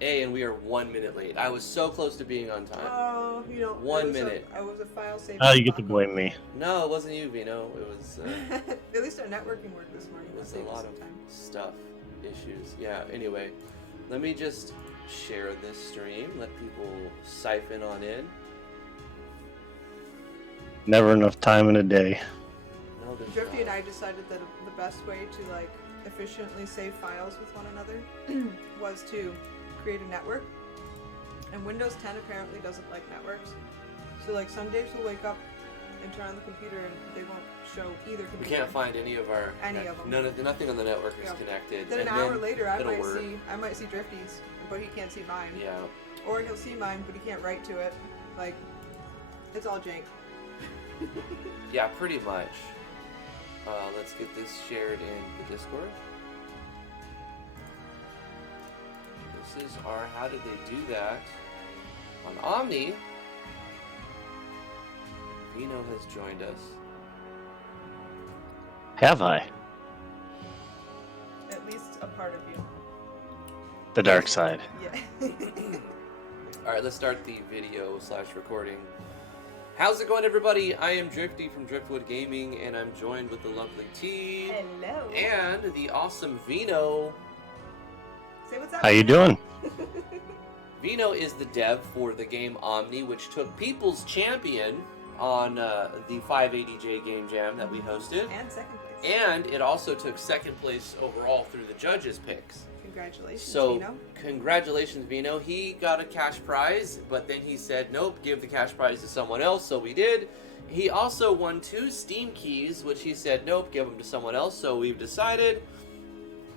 And we are 1 minute late. I was so close to being on time. Oh, you know, 1 minute. I was a file Oh, saving you get to debacle. blame me. No, it wasn't you, Vino. It was At least our networking worked this morning. it That was a saved us lot some of time. stuff, issues. Yeah. Anyway, let me just share this stream. Let people siphon on in. Never enough time in a day. No, there's Drifty and not. I decided that the best way to like efficiently save files with one another was to create a network. And Windows 10 apparently doesn't like networks. So like some days we'll wake up and turn on the computer and they won't show either computer. We can't find any of our Any of them. Nothing on the network is Yeah. connected. Then and an hour later I it'll work. might see Drifty's, but he can't see mine. Yeah. Or he'll see mine but he can't write to it. Like it's all jank. Yeah, pretty much. Let's get this shared in the Discord. This is our how did they do that on Omni. Vino has joined us. Have I? At least a part of you. The dark side. Yeah. Alright, let's start the video / recording. How's it going, everybody? I am Drifty from Driftwood Gaming, and I'm joined with the lovely T Hello. and the awesome Vino. Say what's up. How you doing? Vino is the dev for the game Omni, which took People's Champion on the 580J Game Jam that we hosted. And second place. And it also took second place overall through the judges' picks. Congratulations, So, Vino. congratulations, Vino. He got a cash prize, but then he said, nope, give the cash prize to someone else, so we did. He also won 2 Steam keys, which he said, nope, give them to someone else, so we've decided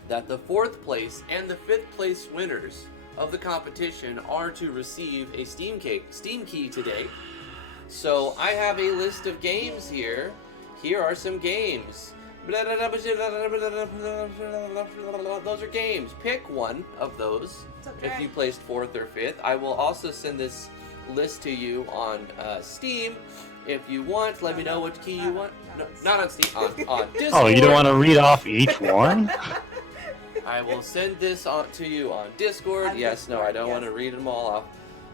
that the 4th place and the 5th place winners of the competition are to receive a Steam key today. So, I have a list of games here. Here are some games. Those are games. Pick one of those if you placed 4th or 5th. I will also send this list to you on Steam if you want. Let me know which key you want. No, not on Steam. On Discord. Oh, you don't want to read off each one? I will send this on to you on Discord. On Yes, no, I Discord, don't want yes. to read them all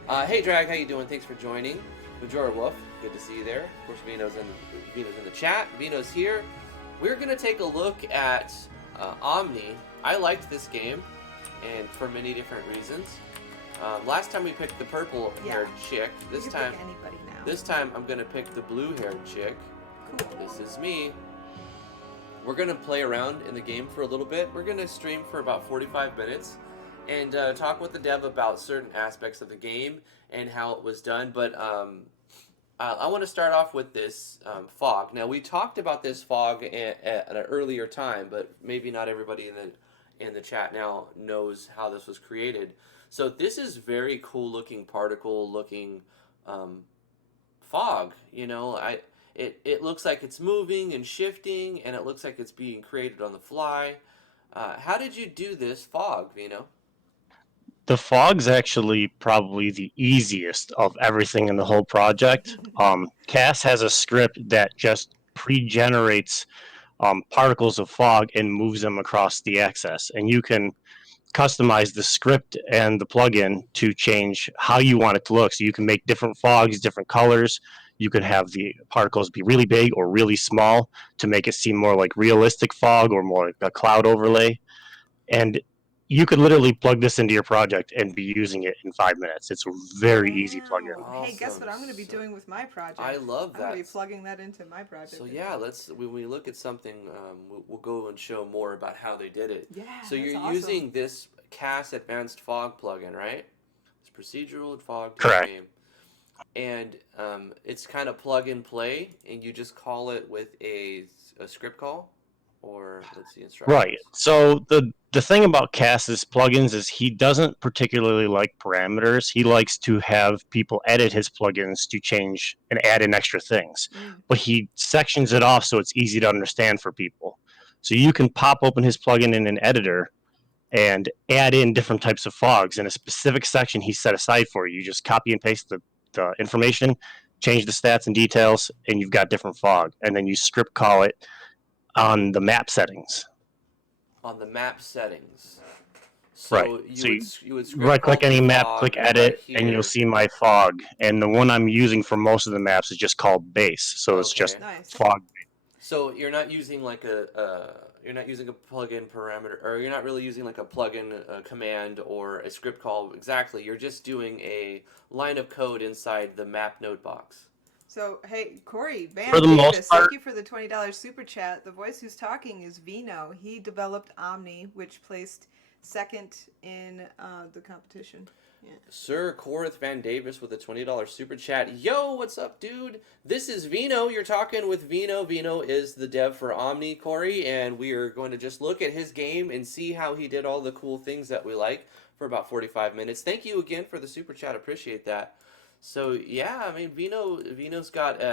off. Hey, Drag, how you doing? Thanks for joining. Majora Wolf, good to see you there. Of course, Vino's in the chat. Vino's here. We're gonna take a look at Omni. I liked this game, and for many different reasons. Last time we picked the purple-haired chick. This You can time, pick anybody now. this time I'm gonna pick the blue-haired chick. Cool. This is me. We're gonna play around in the game for a little bit. We're gonna stream for about 45 minutes and talk with the dev about certain aspects of the game and how it was done. But I want to start off with this fog. Now we talked about this fog at an earlier time, but maybe not everybody in the chat now knows how this was created. So this is very cool looking particle looking fog. You know, it looks like it's moving and shifting, and it looks like it's being created on the fly. How did you do this fog, Vino? The fog's actually probably the easiest of everything in the whole project. Cass has a script that just pre-generates particles of fog and moves them across the axis. And you can customize the script and the plugin to change how you want it to look. So you can make different fogs, different colors. You can have the particles be really big or really small to make it seem more like realistic fog or more like a cloud overlay. And you could literally plug this into your project and be using it in 5 minutes. It's a very easy plugin. Wow. Hey, guess what I'm going to be Awesome. doing with my project? I love I'm going to be that. plugging that into my project. So yeah, when we look at something, we'll go and show more about how they did it. Yeah, So that's you're awesome. using this CAS Advanced Fog plugin, right? It's procedural fog Correct. game, and it's kind of plug and play, and you just call it with a script call, or let's see instructions. Right. So the thing about Cass's plugins is he doesn't particularly like parameters. He likes to have people edit his plugins to change and add in extra things. But he sections it off so it's easy to understand for people. So you can pop open his plugin in an editor and add in different types of fogs in a specific section he set aside for you. You just copy and paste the information, change the stats and details, and you've got different fog. And then you script call it on the map settings. On the map settings. Right. So So you would script right click call any your map, fog click right edit, and you'll here. see my fog. And the one I'm using for most of the maps is just called base. So it's just Okay. Nice. fog. So you're not using like you're not using a plugin parameter, or you're not really using like a plugin command or a script call exactly. You're just doing a line of code inside the map node box. So, hey, Corey, For Van the most Davis, thank part, you for the $20 super chat. The voice who's talking is Vino. He developed OMNI, which placed second in the competition. Yeah. Sir Corith Van Davis with a $20 super chat. Yo, what's up, dude? This is Vino. You're talking with Vino. Vino is the dev for Omni, Corey, and we are going to just look at his game and see how he did all the cool things that we like for about 45 minutes. Thank you again for the super chat. Appreciate that. So yeah, I mean Vino's got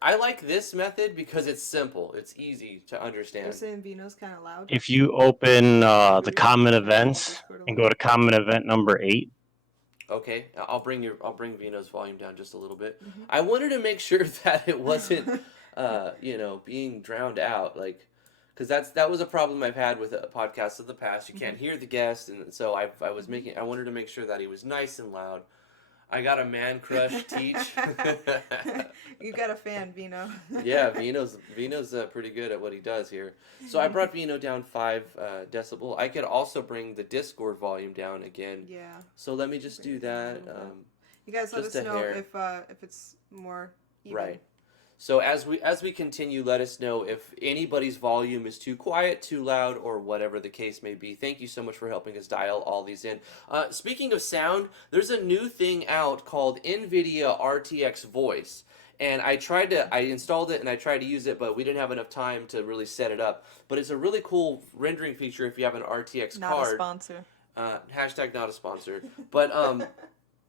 I like this method because it's simple. It's easy to You're understand. saying Vino's kind of loud? if you open the common Turn down events Discord a and little. go to common event number 8, Okay, I'll bring Vino's volume down just a little bit. Mhm. I wanted to make sure that it wasn't being drowned out, like, because that was a problem I've had with podcasts of the past. You can't hear the guest, and so I wanted to make sure that he was nice and loud. I got a man crush teach. You got a fan, Vino. Yeah, Vino's pretty good at what he does here. So I brought Vino down 5 decibel. I could also bring the Discord volume down again. Yeah. So let me just do Bring it down a that. little bit. You guys let us just a know hair. if it's more even. Right. So as we continue, let us know if anybody's volume is too quiet, too loud, or whatever the case may be. Thank you so much for helping us dial all these in. Speaking of sound, there's a new thing out called NVIDIA RTX Voice. And I installed it and I tried to use it, but we didn't have enough time to really set it up. But it's a really cool rendering feature if you have an RTX Not card. a sponsor. Hashtag not a sponsor.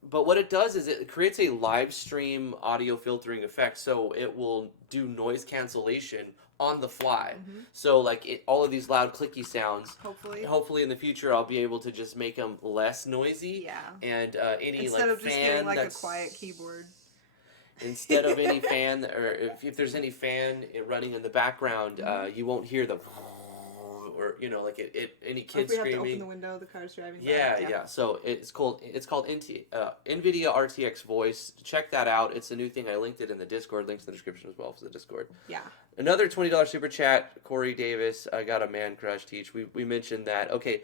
But what it does is it creates a live stream audio filtering effect, so it will do noise cancellation on the fly. Mhm. So like all of these loud clicky sounds. Hopefully. Hopefully in the future I'll be able to just make them less noisy. Yeah. And any Instead like of just fan getting like a that's quiet keyboard. instead of any fan, or if there's any fan running in the background, you won't hear the or like any Or kid if we have to open screaming. the window, the car's driving by. Yeah. So it's called NVIDIA RTX Voice. Check that out. It's a new thing. I linked it in the Discord. Links in the description as well for the Discord. Yeah. Another $20 super chat. Corey Davis. I got a man crush teach. We mentioned that. Okay.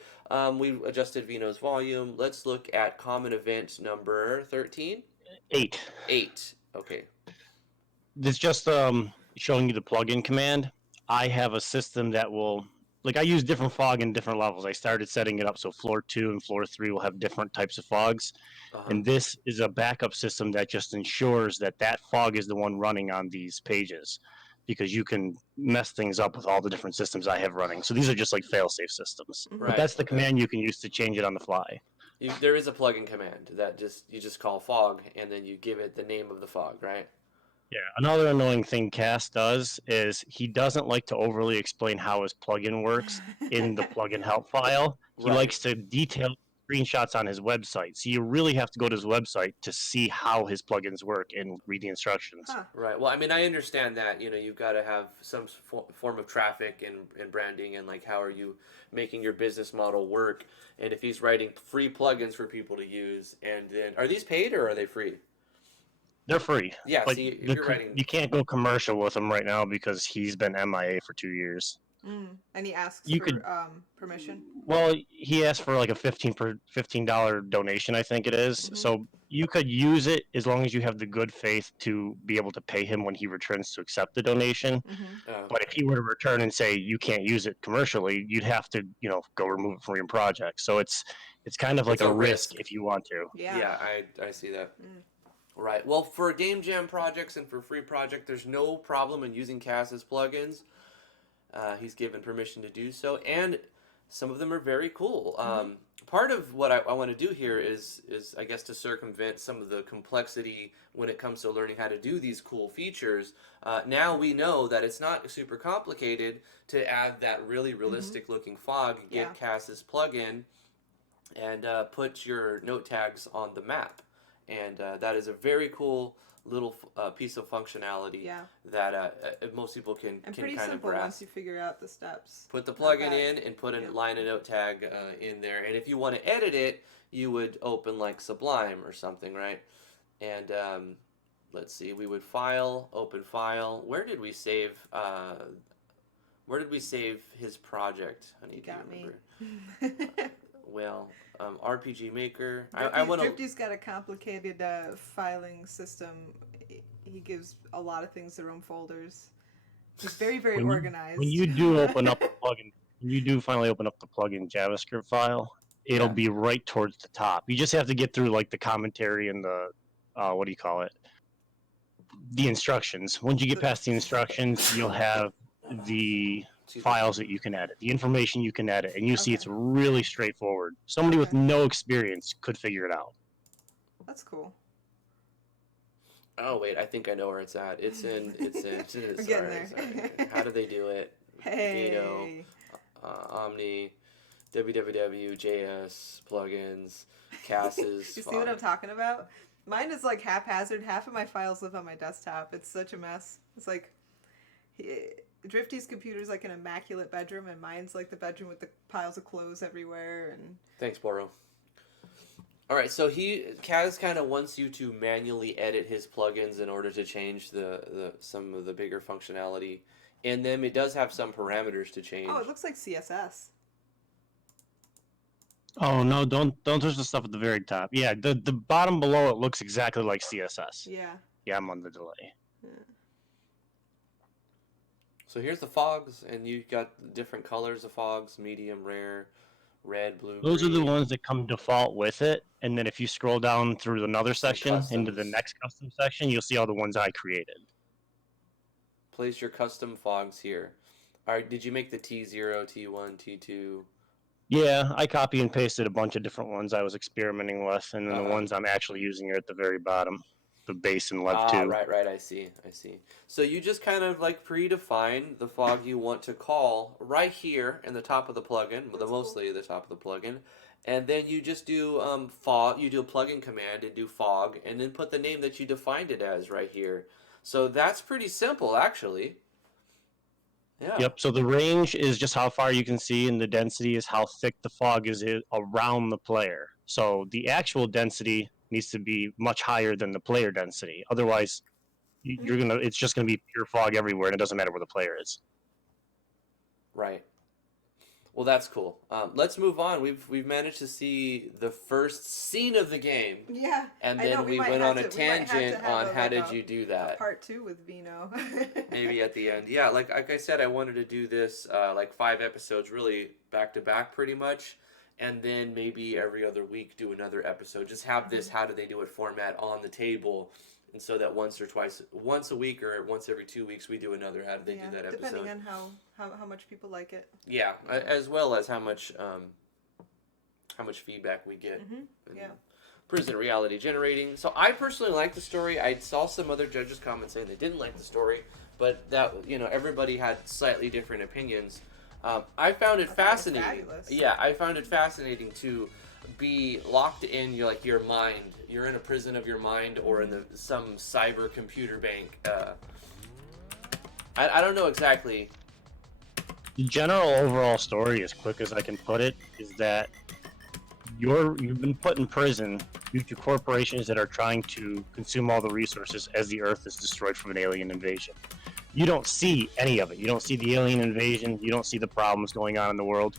We adjusted Vino's volume. Let's look at common event number 13. 8. 8. Okay. It's just showing you the plugin command. I have a system that will, like, I use different fog in different levels. I started setting it up so floor 2 and floor 3 will have different types of fogs. Uh-huh. And this is a backup system that just ensures that that fog is the one running on these pages, because you can mess things up with all the different systems I have running. So these are just like fail-safe systems. Mhm. But Right, that's the okay. command you can use to change it on the fly. There is a plugin command that you just call fog, and then you give it the name of the fog, right? Yeah, another annoying thing Cass does is he doesn't like to overly explain how his plugin works in the plugin help file. He Right. likes to detail screenshots on his website. So you really have to go to his website to see how his plugins work and read the instructions. Huh. Right. Well, I mean, I understand that, you've got to have some form of traffic and branding, and like how are you making your business model work? And if he's writing free plugins for people to use, and then are these paid or are they free? They're free. Yeah, But see, if you're writing, you can't go commercial with him right now because he's been MIA for 2 years. And he asks You for could- permission. Well, he asked for like a $15 donation, I think it is. Mhm. So you could use it as long as you have the good faith to be able to pay him when he returns to accept the donation. Mm-hmm. But if he were to return and say you can't use it commercially, you'd have to, go remove it from your project. So it's kind of like It's a a risk risk. if you want to. Yeah. I see that. Mm. Right. Well, for game jam projects and for free project, there's no problem in using Cass's plugins. He's given permission to do so, and some of them are very cool. Part of what I want to do here is I guess to circumvent some of the complexity when it comes to learning how to do these cool features. Now we know that it's not super complicated to add that really realistic looking fog, get Yeah. Cass's plugin, and put your note tags on the map. And that is a very cool little piece of functionality Yeah. that most people can And can pretty kind of simple grasp. once you figure out the steps. Put the Not plugin bad. in and put a Yeah. line of note tag in there. And if you want to edit it, you would open like Sublime or something, right? And let's see, we would file, open file. Where did we save? Where did we save his project? Honey, You do you got me. remember? Well, RPG Maker. I Drifty, want to. Drifty's got a complicated filing system. He gives a lot of things their own folders. He's very, very organized. When you do open up the plugin, when you do finally open up the plugin JavaScript file, it'll Yeah. be right towards the top. You just have to get through like the commentary and the what do you call it? The instructions. Once you get past the instructions, you'll have the files that you can edit, the information you can edit, and you see it's Okay. really straightforward. Somebody with Okay. no experience could figure it out. That's cool. Oh wait, I think I know where it's at. It's in. We're getting there. Sorry. How do they do it? Hey. Vito, OMNI, www, JS, plugins, CAS's. You see what I'm talking about? Mine is like haphazard. Half of my files live on my desktop. It's such a mess. It's like Drifty's computer's like an immaculate bedroom, and mine's like the bedroom with the piles of clothes everywhere. And Thanks, Boro. All right, so Kaz kind of wants you to manually edit his plugins in order to change the some of the bigger functionality, and then it does have some parameters to change. oh, it looks like CSS. Oh no! Don't touch the stuff at the very top. Yeah, the bottom below it looks exactly like CSS. Yeah. Yeah, I'm on the delay. Yeah. So here's the fogs, and you've got different colors of fogs: medium, rare, red, blue. Those green. are the ones that come default with it, and then if you scroll down through another Say section into the customs. next custom section, you'll see all the ones I created. Place your custom fogs here. All right, did you make the T0, T1, T2? Yeah, I copy and pasted a bunch of different ones I was experimenting with, and then the Uh-huh. ones I'm actually using are at the very bottom, the base and Lev 2. Right, I see. So you just kind of like predefine the fog you want to call right here in the top of the plugin, That's mostly the top of the plugin, and then you just do fog. You do a plugin command and do fog, and then put the name that you defined it as right here. So that's pretty simple, actually. Yeah. Yep, so the range is just how far you can see, and the density is how thick the fog is around the player. So the actual density needs to be much higher than the player density. Otherwise, it's just gonna be pure fog everywhere, and it doesn't matter where the player is. Right. Well, that's cool. Let's move on. We've managed to see the first scene of the game, Yeah. and I know, then we might went have on a to- we might have to tangent have on a, how like, did a- you do a that. part 2 with Vino. Maybe at the end. Yeah, like I said, I wanted to do this like 5 episodes, really back to back, pretty much, and then maybe every other week do another episode. Just have this how do they do it format on the table, and so that once a week or once every 2 weeks, we do another how do they do that episode. Depending on how much people like it. Yeah, as well as how much feedback we get. Mm-hmm. And Yeah. Prison reality generating. So I personally like the story. I saw some other judges comment saying they didn't like the story, but that everybody had slightly different opinions. I found it I thought it was fascinating. fabulous. Yeah, I found it fascinating to be locked in your mind. You're in a prison of your mind, or in some cyber computer bank. I don't know exactly. The general overall story, as quick as I can put it, is that you've been put in prison due to corporations that are trying to consume all the resources as the Earth is destroyed from an alien invasion. You don't see any of it. You don't see the alien invasion. You don't see the problems going on in the world.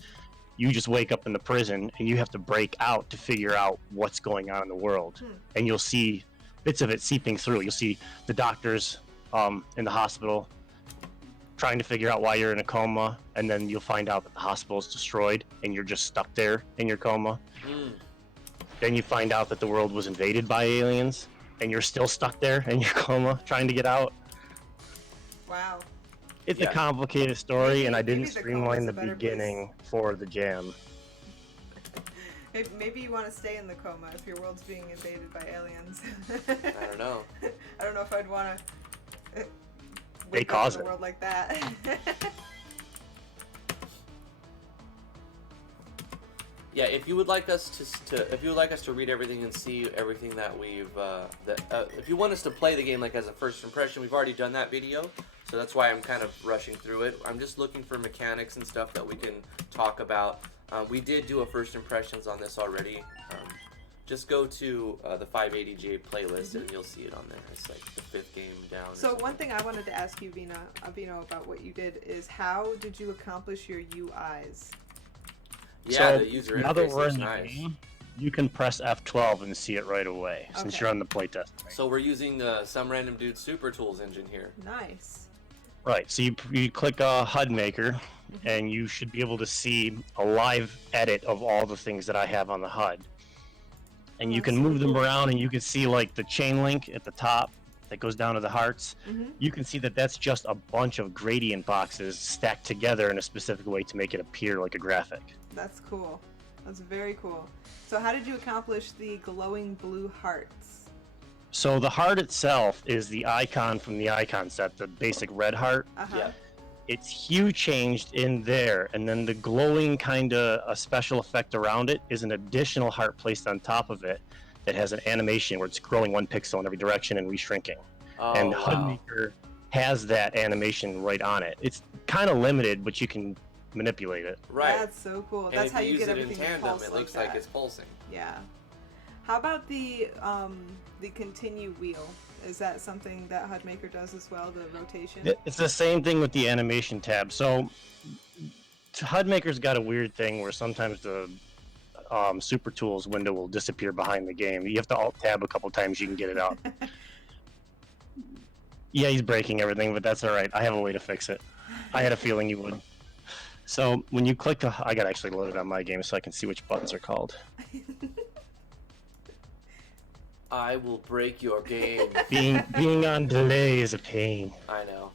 You just wake up in the prison and you have to break out to figure out what's going on in the world. And you'll see bits of it seeping through. You'll see the doctors in the hospital trying to figure out why you're in a coma, and then you'll find out that the hospital is destroyed and you're just stuck there in your coma. Then you find out that the world was invaded by aliens and you're still stuck there in your coma trying to get out. Wow. It's Yeah. a complicated story, and I Maybe didn't the streamline coma's the a better beginning for the jam. Maybe you want to stay in the coma if your world's being invaded by aliens. I don't know. I don't know if I'd want to They wake cause up in it. a world like that. Yeah, if you would like us if you would like us to read everything and see everything that we've if you want us to play the game like as a first impression, we've already done that video, so that's why I'm kind of rushing through it. I'm just looking for mechanics and stuff that we can talk about. We did do a first impressions on this already. Just go to the 580J playlist and you'll see it on there. It's like the 5th game down. So one thing I wanted to ask you, Vino, about what you did is how did you accomplish your UIs? Yeah, so the user now that interface we're looks in the nice. game, you can press F12 and see it right away since Okay. you're on the playtest. So we're using some random dude Super Tools engine here. Nice. Right, so you click HUD Maker, and you should be able to see a live edit of all the things that I have on the HUD. And you Oh, can that's so move them cool. around, and you can see like the chain link at the top that goes down to the hearts. You can see that that's just a bunch of gradient boxes stacked together in a specific way to make it appear like a graphic. That's cool. That's very cool. So how did you accomplish the glowing blue hearts? So the heart itself is the icon from the icon set, the basic red heart. Uh-huh. Yeah. Its hue changed in there, and then the glowing kind of a special effect around it is an additional heart placed on top of it that has an animation where it's growing 1 pixel in every direction and reshrinking. Oh, And wow. HUD Maker has that animation right on it. It's kind of limited, but you can manipulate it. Right. That's so cool. And That's if how you use get it in everything to tandem, pulse it looks like like that. it's pulsing. Yeah. How about the continue wheel? Is that something that HUD Maker does as well, the rotation? It's the same thing with the animation tab. So HUD Maker's got a weird thing where sometimes the Super Tools window will disappear behind the game. You have to Alt Tab a couple times, you can get it out. Yeah, he's breaking everything, but that's all right. I have a way to fix it. I had a feeling you would. So when you click, I gotta actually load it on my game so I can see which buttons are called. I will break your game. Being on delay is a pain. I know.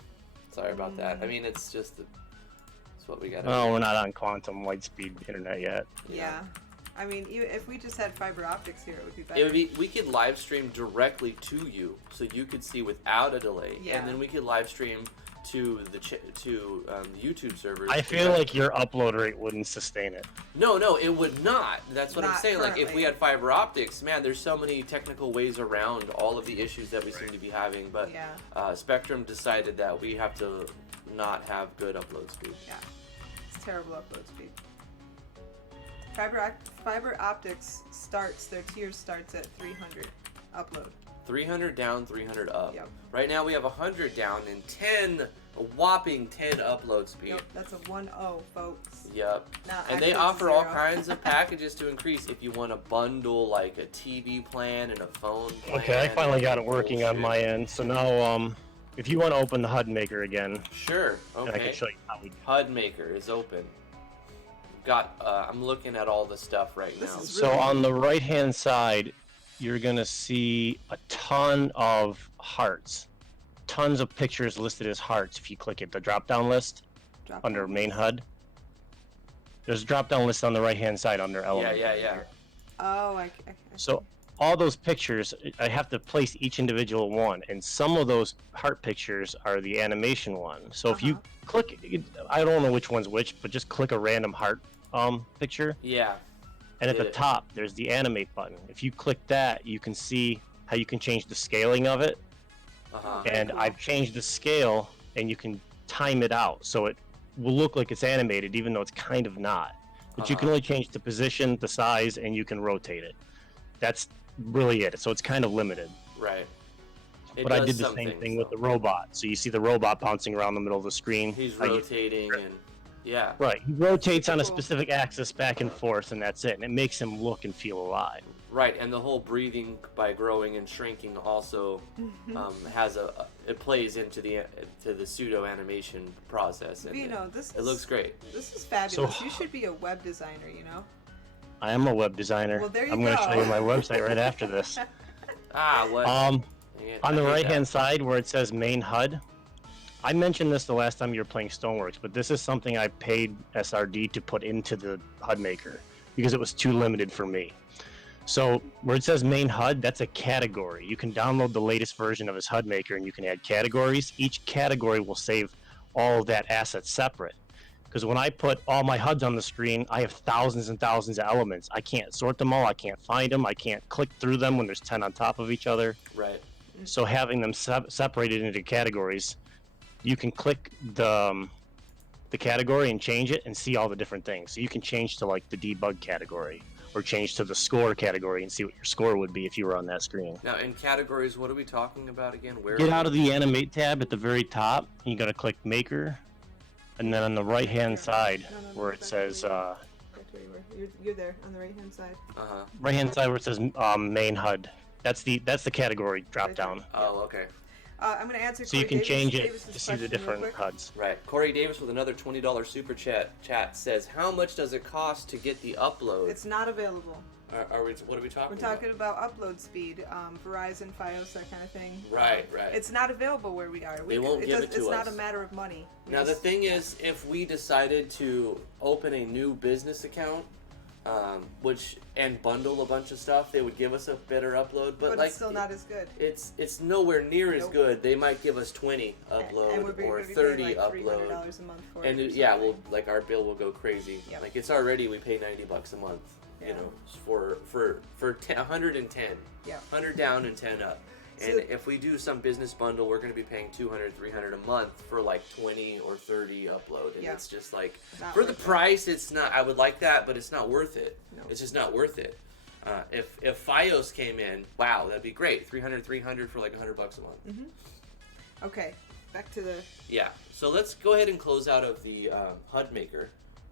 Sorry about that. I mean, it's just it's what we got. Oh, we're not on quantum light speed internet yet. Yeah. I mean, if we just had fiber optics here, it would be better. It would be. We could live stream directly to you, so you could see without a delay, Yeah. and then we could live stream to the YouTube servers. I feel like your upload rate wouldn't sustain it. No, it would not. That's what I'm Not saying. Like, if we currently. had fiber optics, man, there's so many technical ways around all of the issues that we seem to be having. But Yeah. Spectrum decided that we have to not have good upload speed. Yeah. It's terrible upload speed. Fiber optics their tier starts at 300 upload. 300 down, 300 up. Yep. Right now we have 100 down and a whopping 10 upload speed. Yep, that's a 1-0, folks. Yep. Not And they actually offer all 0. kinds of packages to increase if you want to bundle like a TV plan and a phone plan. Okay, I finally got it and working on my bullshit. end. So now, if you want to open the HUD Maker again, Sure. and I Okay. can show you how we do it. HUD Maker is open. I'm looking at all the stuff right This now. is So really- on the right-hand side, you're gonna see a ton of hearts, tons of pictures listed as hearts. If you click it, the drop-down list Drop under down. main HUD. There's a drop-down list on the right-hand side under element. Yeah. Oh, I So all those pictures, I have to place each individual one, and some of those heart pictures are the animation one. So if you click, I don't know which one's which, but just click a random heart picture, Yeah. and at Get the it. top there's the animate button. If you click that, you can see how you can change the scaling of it, Uh-huh. and cool. I've changed the scale, and you can time it out so it will look like it's animated, even though it's kind of not. But you can Uh-huh. only change the position, the size, and you can rotate it. That's really it. So it's kind of limited. Right. It But I does did the some same things, thing with though. the robot. So you see the robot bouncing around the middle of the screen. He's I- rotating and yeah. Right. He rotates on a Cool. specific axis back and forth, and that's it. And it makes him look and feel alive. Right, and the whole breathing by growing and shrinking also has it plays into the pseudo animation process, and Vino, it looks great. This is fabulous. So- You should be a web designer, you know? I am a web designer. Well, there you I'm going to go. show you my website right after this. What? On Dang it, the I hate right-hand that. side where it says main HUD, I mentioned this the last time you were playing Stoneworks, but this is something I paid SRD to put into the HUD Maker because it was too limited for me. So where it says main HUD, that's a category. You can download the latest version of his HUD Maker and you can add categories. Each category will save all of that asset separate. Because when I put all my HUDs on the screen, I have thousands and thousands of elements. I can't sort them all. I can't find them. I can't click through them when there's 10 on top of each other. Right. So having them separated into categories, you can click the category and change it and see all the different things. So you can change to like the debug category or change to the score category and see what your score would be if you were on that screen. Now, in categories, what are we talking about again? Where? Get out of the animate tab at the very top. You gotta click maker, and then on the right hand side where it says You're there on the right hand side. right hand side where it says main HUD. That's the category drop down. Oh, okay. I'm going to answer. So you can change it to see the different HUDs. Right. Corey Davis with another $20 super chat says, "How much does it cost to get the upload?" It's not available. Are we? What are we talking? We're talking about upload speed, Verizon, FiOS, that kind of thing. Right. It's not available where we are. They won't give it to us. It's not a matter of money. Now the thing is, if we decided to open a new business account, and bundle a bunch of stuff, they would give us a better upload. But like, it's still not as good. It's nowhere near as good. They might give us 20 upload or 30 like upload. $300 a month for and it yeah, well, like our bill will go crazy. Yep. Like it's already we pay $90 a month. Yeah. You know, for 110. Yeah. 100 down and 10 up. And So, if we do some business bundle, we're going to be paying $200, $300 a month for like 20 or 30 upload. And it's just like, for the price, it's not, I would like that, but it's not worth it. No. It's just not worth it. If FiOS came in, wow, that'd be great. $300 for like $100 a month. Mm-hmm. Okay, back to the... Yeah, so let's go ahead and close out of the HUD Maker.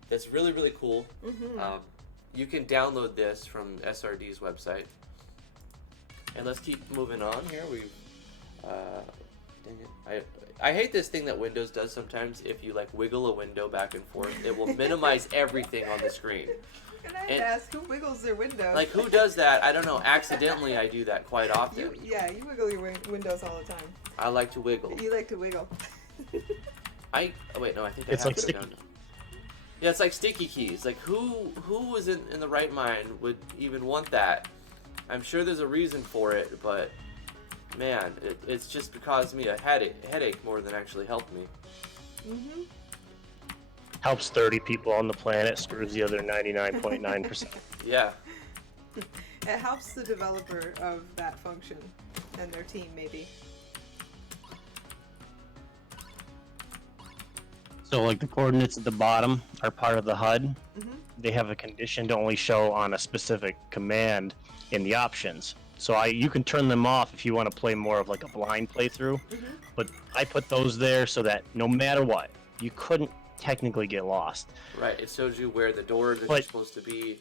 That's really, really cool. Mm-hmm. You can download this from SRD's website. And let's keep moving on here. Dang it. I hate this thing that Windows does sometimes. If you like wiggle a window back and forth, it will minimize everything on the screen. Can I ask, who wiggles their windows? Like, who does that? I don't know. Accidentally, I do that quite often. You wiggle your windows all the time. I like to wiggle. You like to wiggle. Oh wait, no, I think it's I like sticky. Yeah, it's like sticky keys. Like, who is in the right mind would even want that? I'm sure there's a reason for it, but man, it's just caused me a headache more than actually helped me. Mm-hmm. Helps 30 people on the planet, screws the other 99.9%. Yeah. It helps the developer of that function and their team, maybe. So like the coordinates at the bottom are part of the HUD. Mm-hmm. They have a condition to only show on a specific command in the options. So you can turn them off if you want to play more of like a blind playthrough. Mm-hmm. But I put those there so that no matter what, you couldn't technically get lost. Right. It shows you where the door that you're supposed to be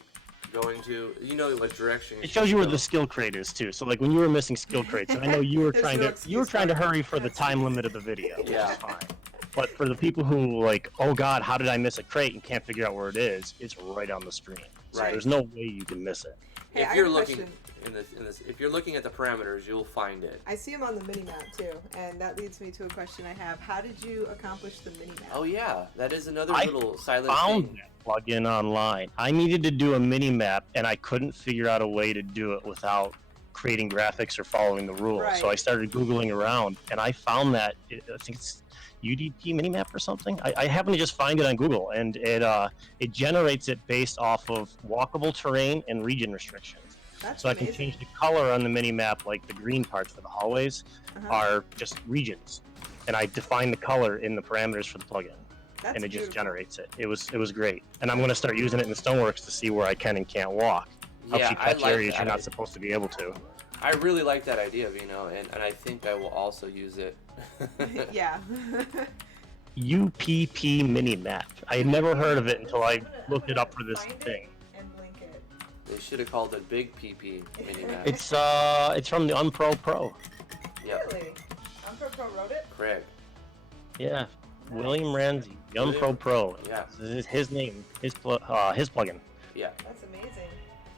going to. You know what direction. It shows you where the skill crate is too. So like when you were missing skill crates, I know you were trying to hurry for the time limit of the video. Yeah. Which is fine. But for the people who like, oh God, how did I miss a crate and can't figure out where it is? It's right on the screen. So Right. there's no way you can miss it. Hey, if you're looking in this, if you're looking at the parameters, you'll find it. I see them on the mini-map too, and that leads me to a question I have. How did you accomplish the mini-map? Oh yeah, that is another I little silent found thing. that plugin online. I needed to do a mini map, and I couldn't figure out a way to do it without creating graphics or following the rules. Right. So I started Googling around, and I found that, I think it's UDP minimap or something. I happened to just find it on Google, and it generates it based off of walkable terrain and region restrictions. That's So amazing. I can change the color on the minimap, like the green parts for the hallways are just regions, and I define the color in the parameters for the plugin. That's And it just beautiful. generates it. It was great, and I'm going to start using it in the Stoneworks to see where I can and can't walk. Helps Yeah, you I catch like areas that. you're not supposed to be able to. I really like that idea, Vino, and I think I will also use it. Yeah. UPP minimap. I had never heard of it until I looked it up for this Find it thing. and blink it. They should have called it Big PP Minimap. It's from the Unpro Pro. Yep. Really? Unpro wrote it? Craig. Yeah, William Ramsey, the Unpro William- Pro. Yeah. This is his name, his plugin. Yeah. That's amazing.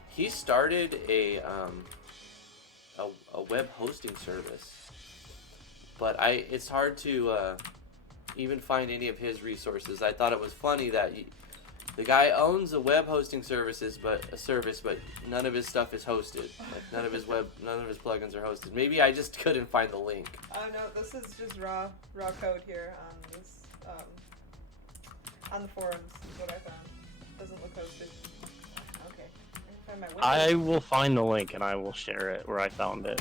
He started a web hosting service, but it's hard to even find any of his resources. I thought it was funny that the guy owns a web hosting service, but none of his stuff is hosted. Like none of his plugins are hosted. Maybe I just couldn't find the link. Oh no, this is just raw code here on this. On the forums is what I found. Doesn't look hosted. Okay. I can find my I Windows. will find the link and I will share it where I found it.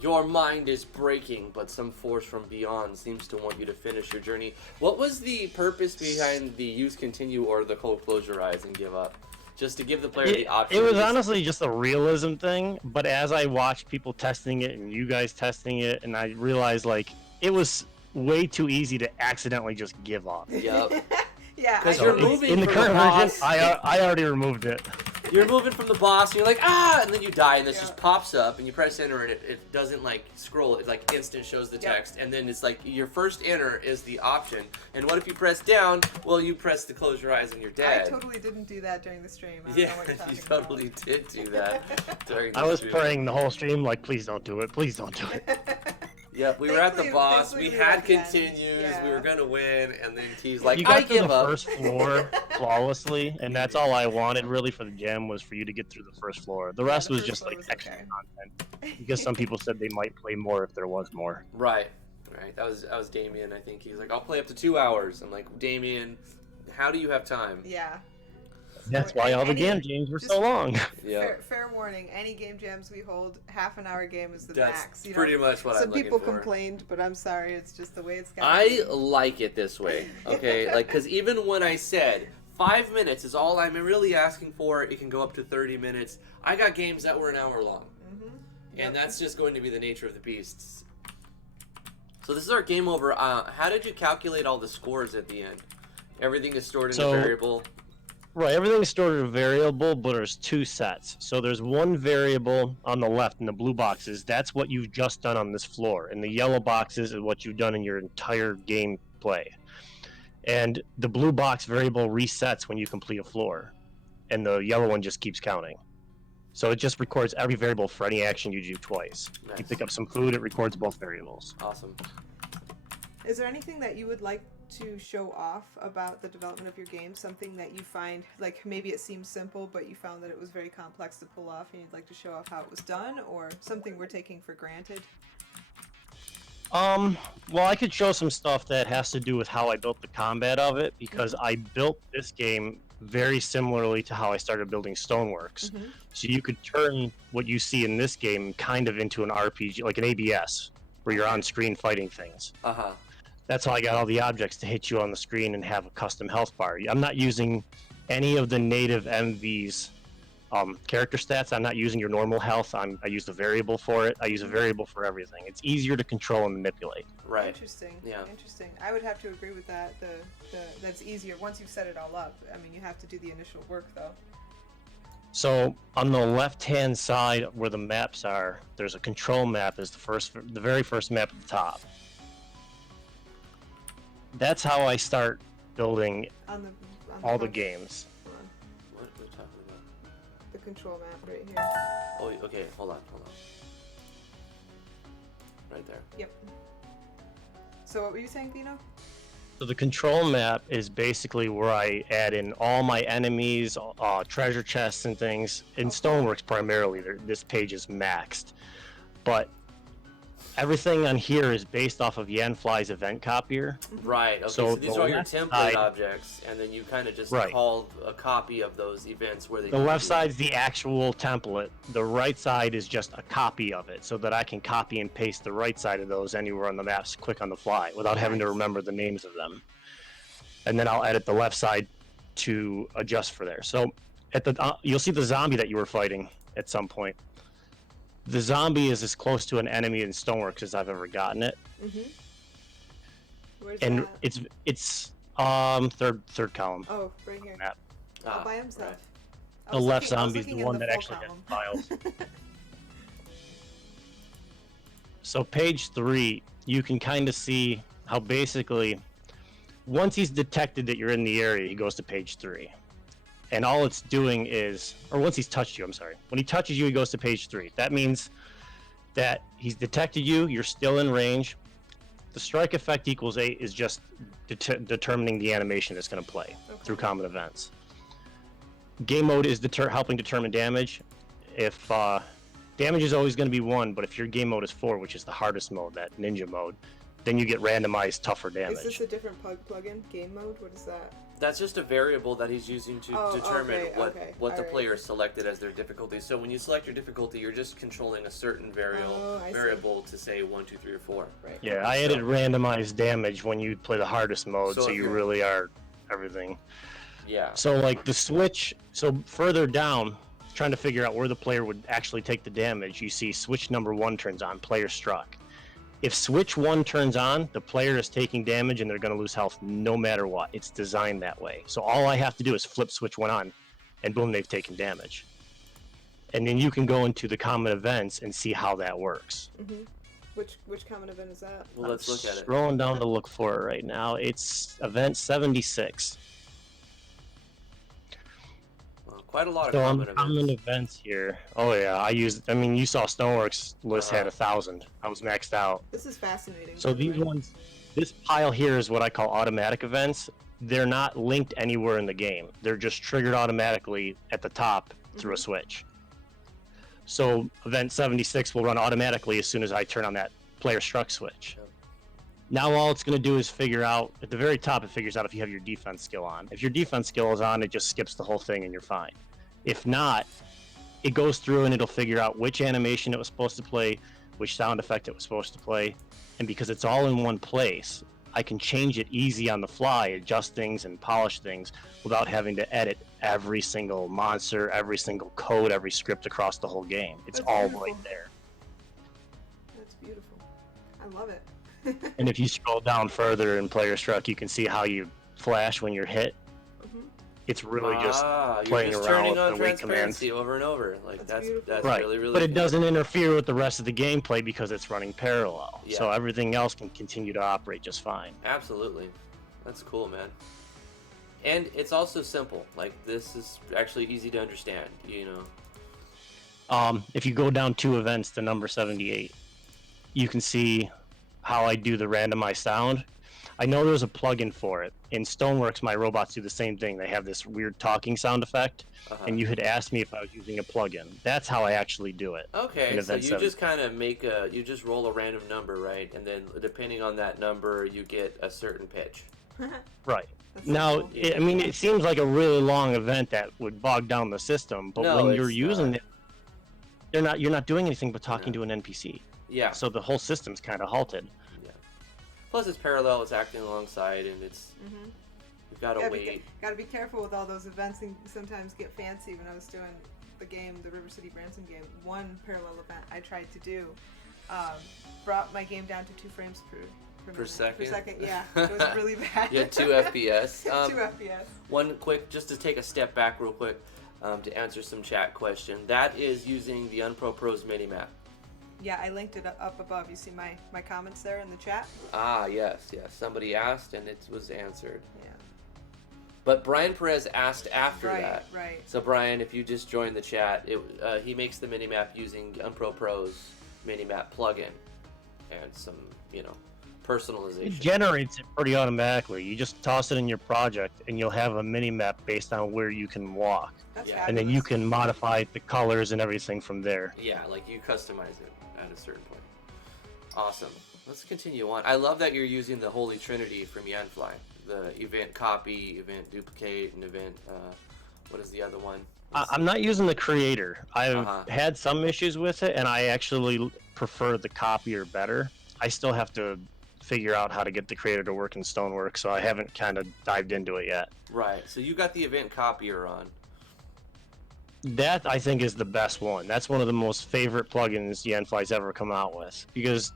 Your mind is breaking, but some force from beyond seems to want you to finish your journey. What was the purpose behind the use continue or the close your eyes and give up? Just to give the player the option. It was honestly just a realism thing, but as I watched people testing it and you guys testing it, and I realized like it was way too easy to accidentally just give up. Yep. Yeah. Because I you're know. moving In the from current the version, boss. I already removed it. You're moving from the boss, and you're like, ah, and then you die, and this Yeah. just pops up, and you press enter, and it doesn't like scroll, it like instant shows the Yep. text, and then it's like your first enter is the option, and what if you press down? Well, you press to close your eyes and you're dead. I totally didn't do that during the stream. I don't Yeah, know what you're talking you totally about. did do that during the I was stream. praying the whole stream like, please don't do it, please don't do it. Yep, we were at the Thankfully- boss, thankfully we we were had at the end. continues, Yeah. we were gonna win, and then T's like, You I got to give the up. first floor flawlessly, and that's all I wanted really for the gem was for you to get through the first floor. The rest the was first just floor like was extra okay. content because some people said they might play more if there was more. Right. That was Damien, I think. He's like, I'll play up to 2 hours. I'm like, Damien, how do you have time? Yeah. That's So, why all the any- game jams were just- so long. Yeah. Fair warning. Any game jams we hold, half an hour game is the That's max. You know, pretty much what I'm some looking people for. complained, but I'm sorry. It's just the way it's got. I like it this way, okay? Like, because even when I said 5 minutes is all I'm really asking for, it can go up to 30 minutes. I got games that were an hour long. And that's just going to be the nature of the beasts. So this is our game over. How did you calculate all the scores at the end? Everything is stored in So- a variable. Right, everything's stored in a variable, but there's two sets. So there's one variable on the left in the blue boxes. That's what you've just done on this floor. And the yellow boxes is what you've done in your entire gameplay. And the blue box variable resets when you complete a floor. And the yellow one just keeps counting. So it just records every variable for any action you do twice. Nice. You pick up some food, it records both variables. Awesome. Is there anything that you would like to show off about the development of your game? Something that you find, like maybe it seems simple, but you found that it was very complex to pull off, and you'd like to show off how it was done, or something we're taking for granted? Well, I could show some stuff that has to do with how I built the combat of it, because I built this game very similarly to how I started building Stoneworks. So you could turn what you see in this game kind of into an RPG, like an ABS, where you're on screen fighting things. Uh-huh. That's how I got all the objects to hit you on the screen and have a custom health bar. I'm not using any of the native MV's character stats. I'm not using your normal health. I use a variable for it. I use a variable for everything. It's easier to control and manipulate. Right. Interesting. Yeah. Interesting. I would have to agree with that. That's easier once you've set it all up. I mean, you have to do the initial work though. So on the left-hand side where the maps are, there's a control map. Is the very first map at the top. That's how I start building On all the front- games. hold on. What are we talking about? The control map right here. Oh, okay. Hold on. Right there. Yep. So what were you saying, Vino? So the control map is basically where I add in all my enemies, treasure chests and things. In Okay. Stoneworks primarily, this page is maxed. But everything on here is based off of Yanfly's event copier. Right. Okay. So So these the are all your left template side- objects, and then you kind of just Right. call a copy of those events where they. The need left to be. side's the actual template. The right side is just a copy of it so that I can copy and paste the right side of those anywhere on the maps quick on the fly without having to Nice. remember the names of them. And then I'll edit the left side to adjust for there. So at the you'll see the zombie that you were fighting at some point. The zombie is as close to an enemy in Stoneworks as I've ever gotten it. Where's And that? it's third column. Oh, right here. map. All Ah, by himself. right. I The was left looking- I was zombie is the looking in one that full actually has column. files. So page 3, you can kind of see how basically once he's detected that you're in the area, he goes to page 3. And all it's doing is, or once he's touched you, I'm sorry. When he touches you, he goes to page 3. That means that he's detected you, you're still in range. The strike effect equals 8 is just determining the animation that's going to play through common events. Game mode is helping determine damage. If damage is always going to be 1, but if your game mode is 4, which is the hardest mode, that ninja mode, then you get randomized tougher Is damage. this a different plugin? Game mode? What is that? That's just a variable that he's using to determine what the alright. player selected as their difficulty. So when you select your difficulty, you're just controlling a certain I see. variable to say 1, 2, 3, or 4. Right. Yeah, I added randomized damage when you play the hardest mode, So so if you you're- really are everything. Yeah. So like the switch, so further down, trying to figure out where the player would actually take the damage, you see switch number 1 turns on, player struck. If switch 1 turns on, the player is taking damage and they're going to lose health no matter what. It's designed that way. So all I have to do is flip switch 1 on, and boom, they've taken damage. And then you can go into the common events and see how that works. Mm-hmm. Which common event is that? Well, let's look at it. Scrolling down to look for it right now. It's event 76. Well, quite a lot of So on common the common events. events here. Oh yeah, you saw Stoneworks list had Uh-huh. 1,000. I was maxed out. This is fascinating. So these ones, this pile here is what I call automatic events. They're not linked anywhere in the game. They're just triggered automatically at the top through a switch. So event 76 will run automatically as soon as I turn on that player struck switch. Yep. Now all it's going to do is figure out, at the very top it figures out if you have your defense skill on. If your defense skill is on, it just skips the whole thing and you're fine. If not, it goes through and it'll figure out which animation it was supposed to play, which sound effect it was supposed to play, and because it's all in one place, I can change it easy on the fly, adjust things and polish things without having to edit every single monster, every single code, every script across the whole game. It's That's all beautiful. right there. That's beautiful. I love it. And if you scroll down further in Player Struck, you can see how you flash when you're hit. Mhm. It's really just you're playing just around turning with on the wait commands. transparency over and over. Like That's beautiful. that's Right, really, really but it cool. doesn't interfere with the rest of the gameplay because it's running parallel. Yeah. So everything else can continue to operate just fine. Absolutely. That's cool, man. And it's also simple. Like, this is actually easy to understand, you know. If you go down 2 events to number 78, you can see how I do the randomized sound. I know there's a plugin for it. In Stoneworks, my robots do the same thing. They have this weird talking sound effect, Uh-huh. and you had asked me if I was using a plugin. That's how I actually do it. Okay, in so event you 7. just kind of you just roll a random number, right? And then depending on that number, you get a certain pitch. Right. That's so Now, cool. it seems like a really long event that would bog down the system, but No, when you're it's using not. it, you're not doing anything but talking No. to an NPC. Yeah. So the whole system's kind of halted. Plus, it's parallel. It's acting alongside, and it's Mhm. you've got to Gotta wait. gotta be careful with all those events and sometimes get fancy. When I was doing the game, the River City Branson game, one parallel event I tried to do brought my game down to 2 frames per minute. second? Per second, yeah. It was really bad. You had 2 FPS. 2 FPS. One quick, just to take a step back real quick, to answer some chat question. That is using the Unpro Pros minimap. Yeah, I linked it up above. You see my comments there in the chat? Ah, yes. Somebody asked, and it was answered. Yeah. But Brian Perez asked after Right, that. right. So Brian, if you just joined the chat, he makes the minimap using Unpro Pro's minimap plugin and some, It personalization. generates it pretty automatically. You just toss it in your project, and you'll have a mini map based on where you can walk, That's Yeah. and then you can modify the colors and everything from there. Yeah, like you customize it at a certain point. Awesome. Let's continue on. I love that you're using the Holy Trinity from Yanfly. The event copy, event duplicate, and event, what is the other one? I'm not using the creator. I've Uh-huh. had some issues with it, and I actually prefer the copier better. I still have to figure out how to get the creator to work in Stoneworks, so I haven't kind of dived into it yet. Right, so you got the event copier on. That, I think, is the best one. That's one of the most favorite plugins Yanfly's ever come out with. Because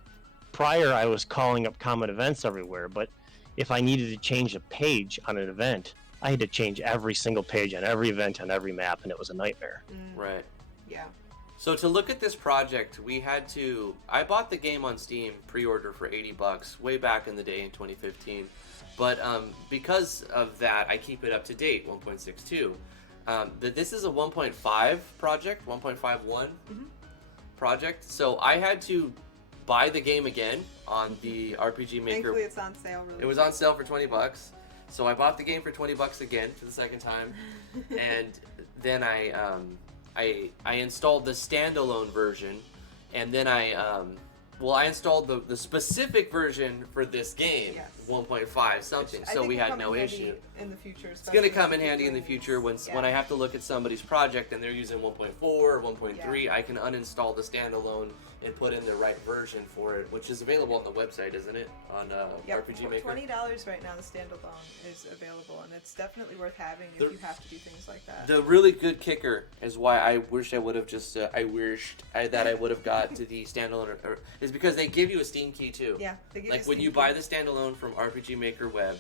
prior, I was calling up common events everywhere, but if I needed to change a page on an event, I had to change every single page on every event on every map, and it was a nightmare. Right. Yeah. So to look at this project, I bought the game on Steam pre-order for $80 way back in the day in 2015. But because of that, I keep it up to date, 1.62. This is a 1.5 project, 1.51 project. So I had to buy the game again on the RPG Maker. Thankfully, it's on sale. Really. It was on sale for $20. So I bought the game for $20 again for the second time, and then I installed the standalone version, and then I installed the specific version for this game, Yes. 1.5 something. Which I So think we will had come in no handy issue. in the future. It's going to come in handy in the future when I have to look at somebody's project and they're using 1.4 or 1.3. I can uninstall the standalone and put in the right version for it, which is available on the website, isn't it? On RPG Maker. $20 right now. The standalone is available, and it's definitely worth having if you have to do things like that. The really good kicker is why I wish I would have just that I would have got to the standalone is because they give you a Steam key too. Yeah, they give like you when you buy the standalone from RPG Maker Web,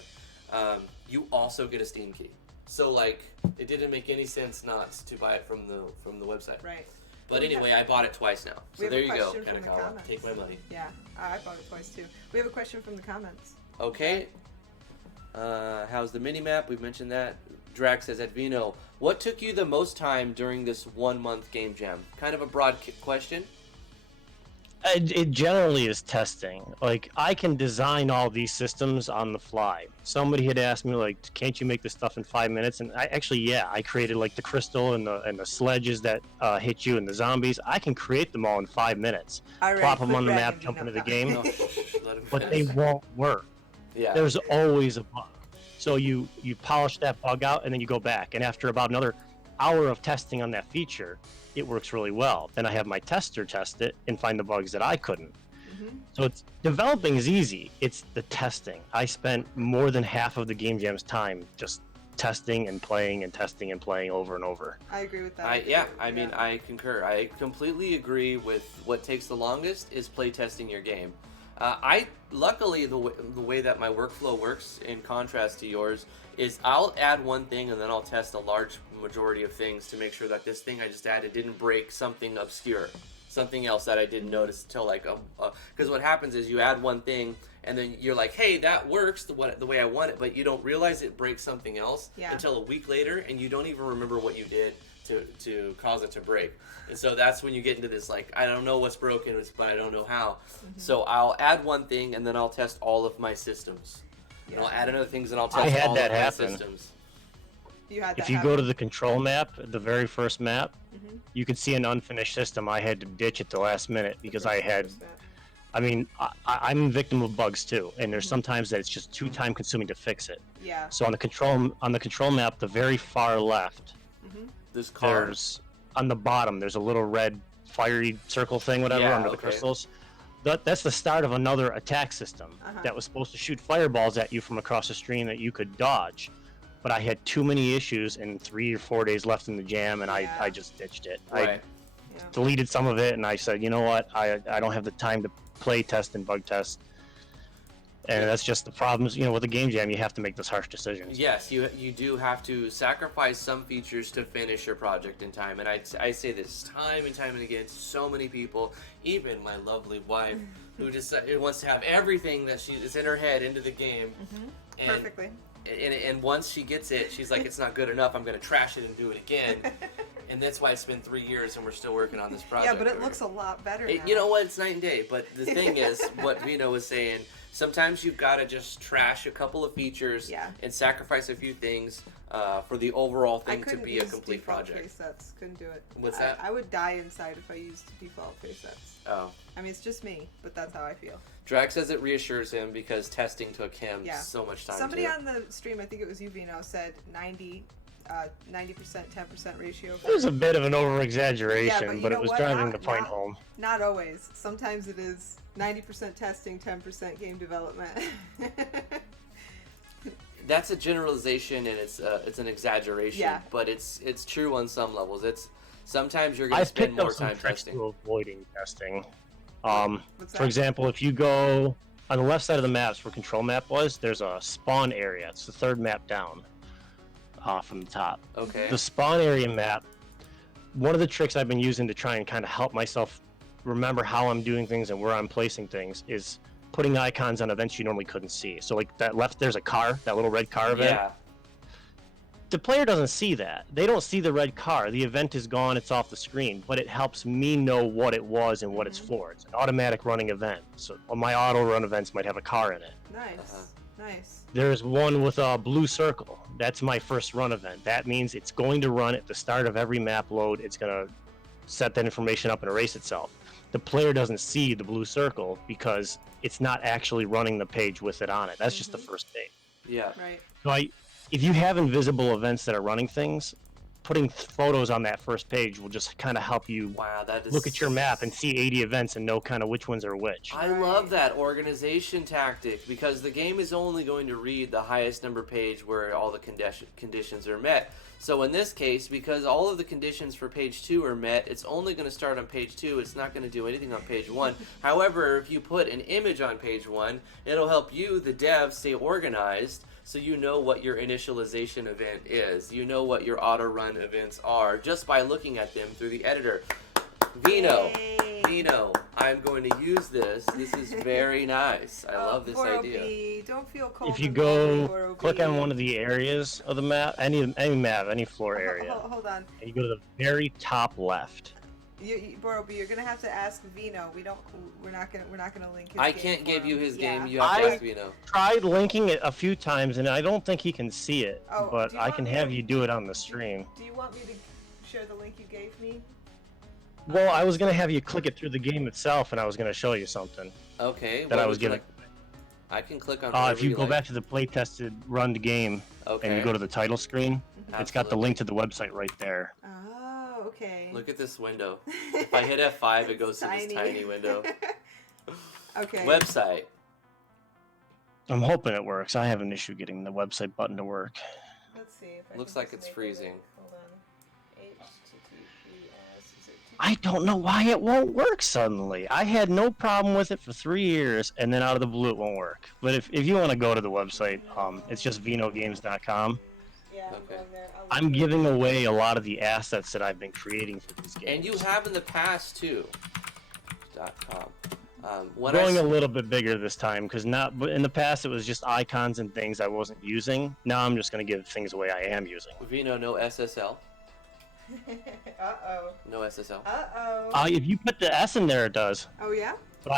you also get a Steam key. So like it didn't make any sense not to buy it from the website. Right. But anyway, I bought it twice now. So there you go, Kanakawa. Take my money. Yeah, I bought it twice too. We have a question from the comments. Okay. How's the mini-map? We've mentioned that. Drax says, Advino, what took you the most time during this 1 month game jam? Kind of a broad question. It generally is testing. Like, I can design all these systems on the fly. Somebody had asked me, like, can't you make this stuff in 5 minutes? And I created, like, the crystal and the sledges that hit you and the zombies. I can create them all in 5 minutes. Plop them on the map, jump into the game. But they won't work. Yeah. There's always a bug. So you polish that bug out, and then you go back. And after about another hour of testing on that feature, it works really well. Then I have my tester test it and find the bugs that I couldn't. Mm-hmm. So developing is easy. It's the testing. I spent more than half of the game jam's time just testing and playing and testing and playing over and over. I agree with that. I mean, I concur. I completely agree with what takes the longest is play testing your game. Luckily the way that my workflow works, in contrast to yours, is I'll add one thing and then I'll test a large majority of things to make sure that this thing I just added didn't break something obscure, something else that I didn't notice until because what happens is you add one thing and then you're like, hey, that works the way I want it, but you don't realize it breaks something else until a week later, and you don't even remember what you did to cause it to break. And so that's when you get into this, like, I don't know what's broken, but I don't know how. Mm-hmm. So I'll add one thing and then I'll test all of my systems. And I'll add another things and I'll test all of my systems. If you go to the control map, the very first map, you can see an unfinished system. I had to ditch at the last minute because I'm a victim of bugs too, and there's sometimes that it's just too time consuming to fix it. Yeah. So on the control map, the very far left, there's on the bottom, there's a little red fiery circle thing, whatever, under the crystals. That's the start of another attack system that was supposed to shoot fireballs at you from across the screen that you could dodge. But I had too many issues and 3 or 4 days left in the jam, and I just ditched it. Right. I deleted some of it, and I said, you know what, I don't have the time to play test and bug test. And that's just the problems, with the game jam. You have to make those harsh decisions. Yes, you do have to sacrifice some features to finish your project in time. And I say this time and time and again to so many people, even my lovely wife, who just wants to have everything that is in her head into the game. And, perfectly. And once she gets it, she's like, it's not good enough. I'm going to trash it and do it again. And that's why it's been 3 years and we're still working on this project. Yeah, but it looks a lot better now. You know what? It's night and day. But the thing is, what Vino was saying, sometimes you've got to just trash a couple of features and sacrifice a few things for the overall thing to be a complete project. Face sets. Couldn't do it. What's that? I would die inside if I used default face sets. Oh. I mean, it's just me, but that's how I feel. Drax says it reassures him because testing took him so much time. Somebody on the stream, I think it was you, Vino, said 90%, 10% ratio. It was a bit of an over-exaggeration, but it was driving the point home. Not always. Sometimes it is 90% testing, 10% game development. That's a generalization, and it's an exaggeration, but it's true on some levels. Sometimes you're going to spend more time testing. To avoiding testing. For example, if you go on the left side of the maps where control map was, there's a spawn area. It's the third map down from the top. Okay. The spawn area map, one of the tricks I've been using to try and kind of help myself remember how I'm doing things and where I'm placing things is putting icons on events you normally couldn't see. So like that left, there's a car, that little red car event. Yeah. The player doesn't see that. They don't see the red car. The event is gone, it's off the screen, but it helps me know what it was and what it's for. It's an automatic running event. So my auto run events might have a car in it. Nice. Nice. There's one with a blue circle. That's my first run event. That means it's going to run at the start of every map load. It's going to set that information up and erase itself. The player doesn't see the blue circle because it's not actually running the page with it on it. That's just the first thing. Yeah. Right. So if you have invisible events that are running things, putting photos on that first page will just kind of help you Wow, that is... look at your map and see 80 events and know kind of which ones are which. I love that organization tactic, because the game is only going to read the highest number page where all the conditions are met. So in this case, because all of the conditions for page 2 are met, it's only going to start on page 2. It's not going to do anything on page 1. However, if you put an image on page 1, it'll help you, the dev, stay organized, so you know what your initialization event is. You know what your auto run events are just by looking at them through the editor. Vino, Yay. Vino, I'm going to use this. This is very nice. I love this idea. Don't feel cold. If you and lonely, go Boro click B. on one of the areas of the map, any map, any floor area, Hold on. and you go to the very top left. Boro B, you're gonna have to ask Vino. We're not gonna link his I game can't for give you him. his Yeah. game. You have to ask Vino. Tried linking it a few times, and I don't think he can see it. Oh, but do you I want can me have to- you do it on the stream. Do you want me to share the link you gave me? Well, I was gonna have you click it through the game itself, and I was gonna show you something Okay. that what I would was you giving. like? I can click on. If whatever you go like. back to the play-tested run the game, Okay. and you go to the title screen, it's got the Absolutely. link to the website right there. Oh, okay. Look at this window. If I hit F5, it goes to this tiny window. Okay. Website. I'm hoping it works. I have an issue getting the website button to work. Let's see if I Looks can like just it's make a freezing. link. Hold on. HTTPS. Is it I don't know why it won't work suddenly. I had no problem with it for 3 years, and then out of the blue it won't work. But if you want to go to the website, it's just vinogames.com. Yeah, I'm Okay. going there. I'm giving away a lot of the assets that I've been creating for these games. And you have in the past too. .com. When Going a little bit bigger this time, because but in the past it was just icons and things I wasn't using. Now I'm just going to give things away I am using. Vino, no SSL. Uh-oh. No SSL. Uh-oh. If you put the S in there, it does. Oh, yeah? But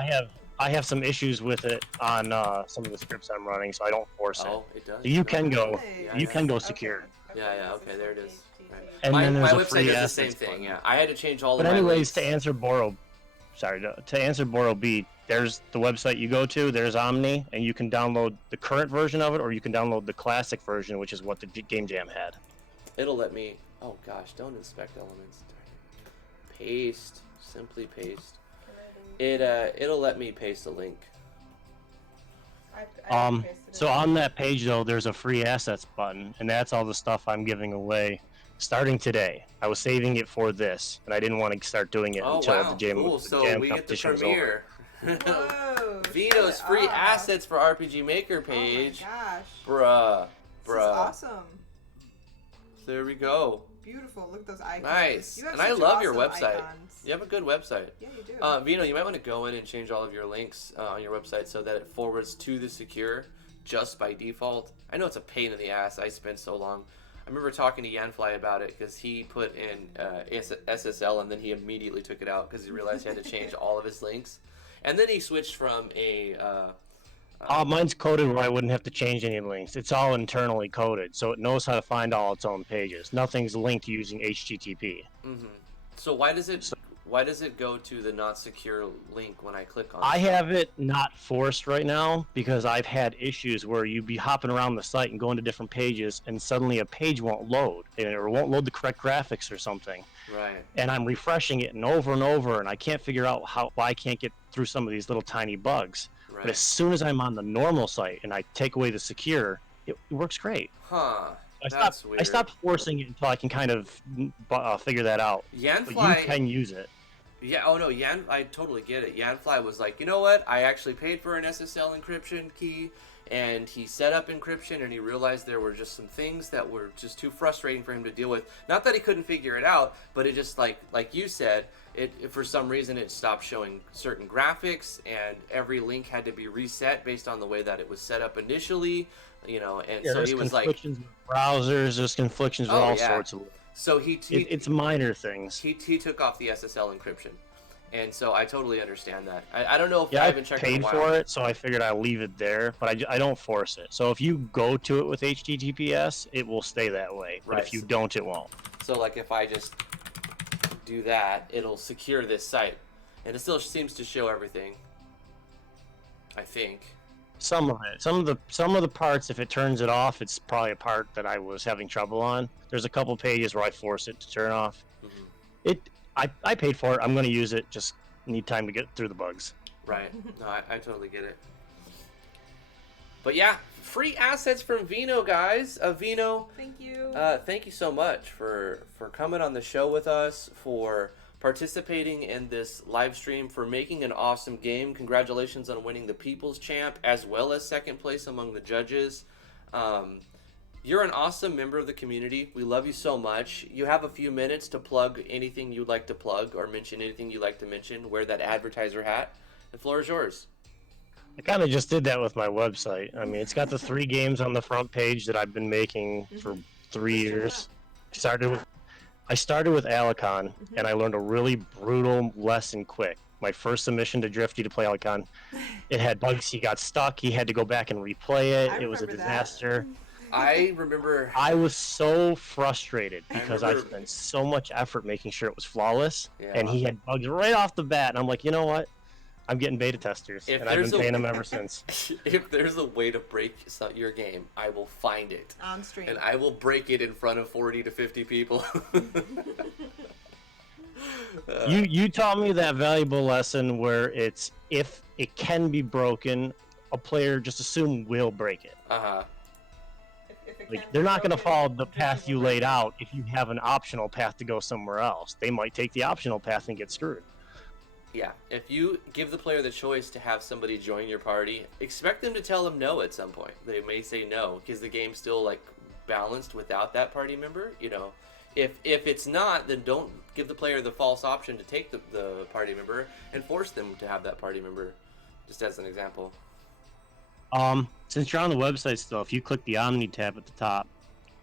I have some issues with it on some of the scripts I'm running, so I don't force it. Oh, it does. You can go. Nice. You can go secure. Yeah, okay, there it is. Right. And my then there's my a website free does the assets same thing. button. Yeah, I had to change all But of my anyways, links. to answer Boro B, there's the website you go to. There's OMNI, and you can download the current version of it, or you can download the classic version, which is what the Game Jam had. It'll let me. Oh gosh, don't inspect elements. Paste. Simply paste. It'll let me paste a link. So on that page though, there's a free assets button, and that's all the stuff I'm giving away starting today. I was saving it for this, and I didn't want to start doing it Oh until wow, the jam, cool. the So jam we get the competition was over. premiere. Whoa. Vino's shut free up. assets for RPG Maker page. Oh my gosh. Bruh. This is awesome. There we go. Beautiful. Look at those icons. Nice. You have And I such love your awesome website. icons. You have a good website. Yeah, you do. Vino, you might want to go in and change all of your links on your website so that it forwards to the secure just by default. I know it's a pain in the ass. I spent so long. I remember talking to Yanfly about it because he put in SSL and then he immediately took it out because he realized he had to change all of his links. And then he switched from a... Mine's coded where I wouldn't have to change any links. It's all internally coded, so it knows how to find all its own pages. Nothing's linked using HTTP. Mm-hmm. So why does it go to the not secure link when I click on it? I have it not forced right now because I've had issues where you'd be hopping around the site and going to different pages, and suddenly a page won't load, or won't load the correct graphics or something. Right. And I'm refreshing it and over, and I can't figure out why I can't get through some of these little tiny bugs. Right. But as soon as I'm on the normal site and I take away the secure, it works great. Huh. I That's weird. stopped forcing it until I can kind of figure that out. But you Yanfly... can use it. Yeah, oh no, I totally get it. Yanfly was like, you know what? I actually paid for an SSL encryption key, and he set up encryption, and he realized there were just some things that were just too frustrating for him to deal with. Not that he couldn't figure it out, but it just, like you said, it for some reason it stopped showing certain graphics, and every link had to be reset based on the way that it was set up initially, you know, and so he was like... There's conflictions with browsers, there's conflictions with all sorts of... So it's minor things. He took off the SSL encryption, and so I totally understand that. I don't know if Yeah, I I haven't checked in a paid while. for it, so I figured I'll leave it there, but I don't force it. So if you go to it with HTTPS, it will stay that way. But Right. if you don't, it won't. So like if I just do that, it'll secure this site, and it still seems to show everything. I think. Some of it. Some of the parts, if it turns it off, it's probably a part that I was having trouble on. There's a couple pages where I force it to turn off. Mm-hmm. I paid for it. I'm going to use it. Just need time to get through the bugs. Right. No, I totally get it. But yeah, free assets from Vino, guys. Vino, Thank you. thank you so much for coming on the show with us, for participating in this live stream, for making an awesome game. Congratulations on winning the People's Champ, as well as second place among the judges. You're an awesome member of the community. We love you so much. You have a few minutes to plug anything you'd like to plug or mention anything you'd like to mention. Wear that advertiser hat. The floor is yours. I kind of just did that with my website. I mean, it's got the 3 games on the front page that I've been making for 3 years. I started with Alicon, and I learned a really brutal lesson quick. My first submission to Drifty to play Alicon, it had bugs. He got stuck. He had to go back and replay it. It was a disaster. I remember. I was so frustrated because I remember- spent so much effort making sure it was flawless, Yeah. and he had bugs right off the bat. And I'm like, you know what? I'm getting beta testers, If and I've been there's a- paying them ever since. If there's a way to break your game, I will find it. On stream. And I will break it in front of 40 to 50 people. You taught me that valuable lesson where it's if it can be broken, a player just assume will break it. Uh-huh. If it Like can't they're be not going to broken, follow the just path you break laid it. out if you have an optional path to go somewhere else. They might take the optional path and get screwed. Yeah, if you give the player the choice to have somebody join your party, expect them to tell them no at some point. They may say no because the game's still like balanced without that party member. You know, if it's not, then don't give the player the false option to take the party member and force them to have that party member. Just as an example. Since you're on the website still, if you click the OMNI tab at the top,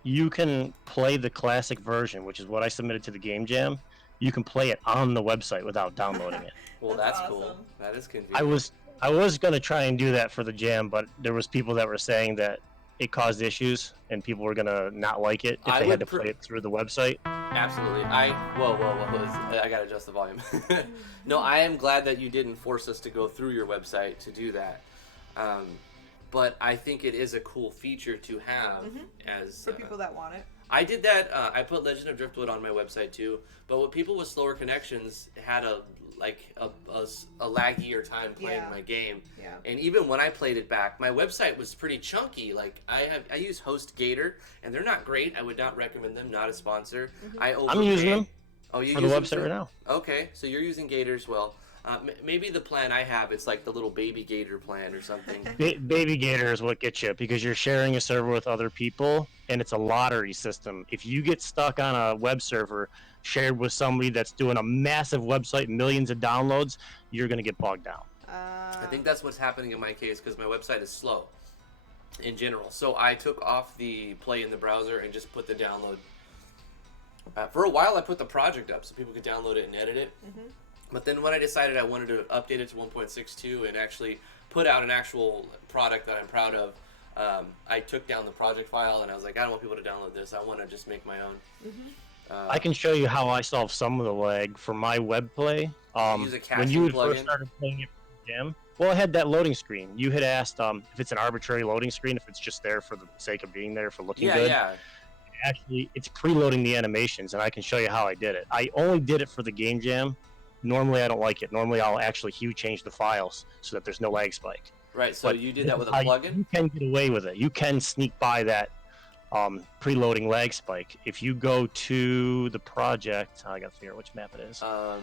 you can play the classic version, which is what I submitted to the Game Jam. You can play it on the website without downloading it. Well, That's that's cool. awesome. That is convenient. I was gonna try and do that for the jam, but there was people that were saying that it caused issues and people were gonna not like it if I they would had to play it through the website. Absolutely. Whoa. I gotta adjust the volume. No, I am glad that you didn't force us to go through your website to do that. But I think it is a cool feature to have as For people that want it. I did that. I put Legend of Driftwood on my website too. But with people with slower connections had a laggier time playing Yeah. my game. Yeah. And even when I played it back, my website was pretty chunky. Like I use HostGator, and they're not great. I would not recommend them. Not a sponsor. I'm using them Oh, you for the use them website too? right now. Okay, so you're using Gator as well. Maybe the plan I have, it's like the little baby Gator plan or something. Baby Gator is what gets you because you're sharing a server with other people and it's a lottery system. If you get stuck on a web server shared with somebody that's doing a massive website, millions of downloads, you're going to get bogged down. I think that's what's happening in my case because my website is slow in general. So I took off the play in the browser and just put the download. For a while, I put the project up so people could download it and edit it. But then when I decided I wanted to update it to 1.62 and actually put out an actual product that I'm proud of, I took down the project file and I was like, I don't want people to download this. I want to just make my own. I can show you how I solved some of the lag for my web play. Use a caching When you had plugin? first started playing it for the jam, well, it had that loading screen. You had asked if it's an arbitrary loading screen, if it's just there for the sake of being there for looking good. Yeah. Actually, it's preloading the animations, and I can show you how I did it. I only did it for the game jam. Normally, I don't like it. Normally, I'll actually hue change the files so that there's no lag spike. Right, so But you did that with a I- plugin? You can get away with it. You can sneak by that preloading lag spike. If you go to the project, I gotta figure out which map it is. Are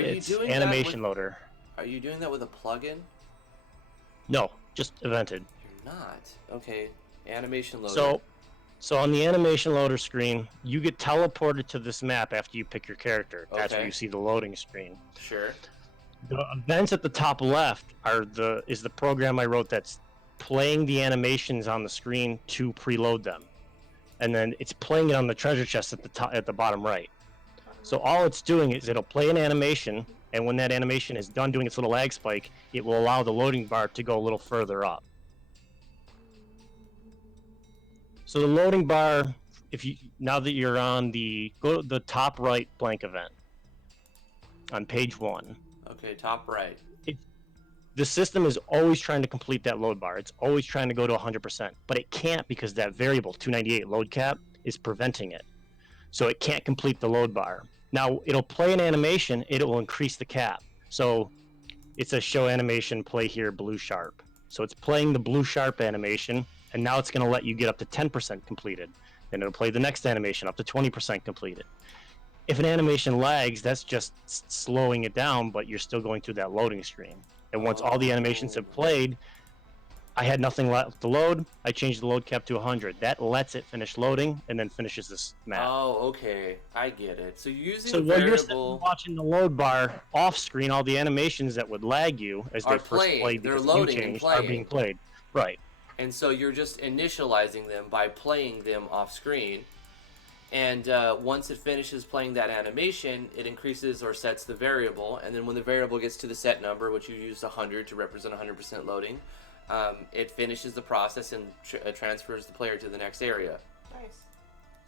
It's you doing animation that with, loader? Are you doing that with a plugin? No, just evented. You're not. Okay. Animation loader. So on the animation loader screen, you get teleported to this map after you pick your character. That's where Okay. you see the loading screen. Sure. The events at the top left is the program I wrote that's playing the animations on the screen to preload them, and then it's playing it on the treasure chest at the bottom right. So all it's doing is it'll play an animation, and when that animation is done doing its little lag spike, it will allow the loading bar to go a little further up. So the loading bar, now that you're on go to the top right blank event on page 1. Okay, top right. the system is always trying to complete that load bar. It's always trying to go to 100%, but it can't because that variable 298 load cap is preventing it. So it can't complete the load bar. Now it'll play an animation, it will increase the cap. So it says show animation, play here, blue sharp. So it's playing the blue sharp animation, and now it's going to let you get up to 10% completed. Then it'll play the next animation up to 20% completed. If an animation lags, that's just slowing it down, but you're still going through that loading screen. And once all the animations have played, I had nothing left to load. I changed the load cap to 100. That lets it finish loading and then finishes this map. Oh, okay. I get it. So you're using So a while you're variable. watching the load bar off screen, all the animations that would lag you as Are they first playing. played They're because loading you and changed are playing. being played. Right. And so you're just initializing them by playing them off screen. And once it finishes playing that animation, it increases or sets the variable. And then when the variable gets to the set number, which you used 100 to represent 100% loading, it finishes the process and transfers the player to the next area. Nice.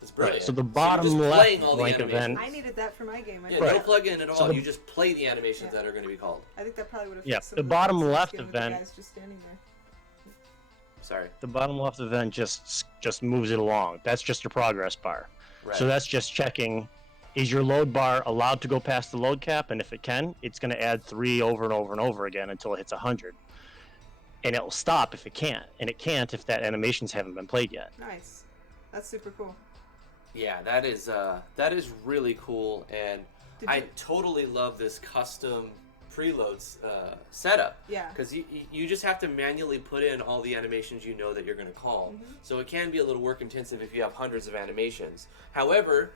It's brilliant. Right. So the you're bottom just left playing all the blank animations. event. I needed that for my game. Yeah, Right. no plug-in at all. So the- you just play the animations that are going to be called. I think that probably would have Yeah, fixed some the of bottom bugs in this left game with event- the guys just standing there. Sorry. The bottom left event just moves it along. That's just your progress bar. Right. So that's just checking, is your load bar allowed to go past the load cap? And if it can, it's going to add 3 over and over and over again until it hits 100. And it will stop if it can't. And it can't if that animations haven't been played yet. Nice. That's super cool. Yeah, that is really cool, and Did I you- totally love this custom preloads setup. Yeah. Because you just have to manually put in all the animations you know that you're going to call. Mm-hmm. So it can be a little work intensive if you have hundreds of animations. However,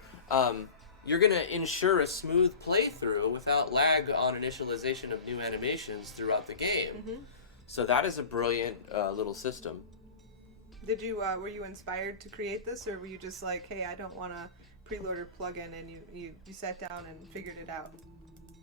you're going to ensure a smooth playthrough without lag on initialization of new animations throughout the game. Mm-hmm. So that is a brilliant little system. Did you were you inspired to create this, or were you just like, hey, I don't want a preloader plugin, and you sat down and figured it out?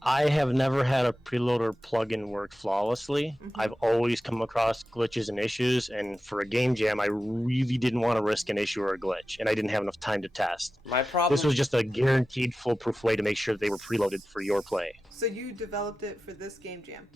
I have never had a preloader plugin work flawlessly. Mhm. I've always come across glitches and issues, and for a game jam, I really didn't want to risk an issue or a glitch, and I didn't have enough time to test. My problem. This was just a guaranteed foolproof way to make sure they were preloaded for your play. So you developed it for this game jam.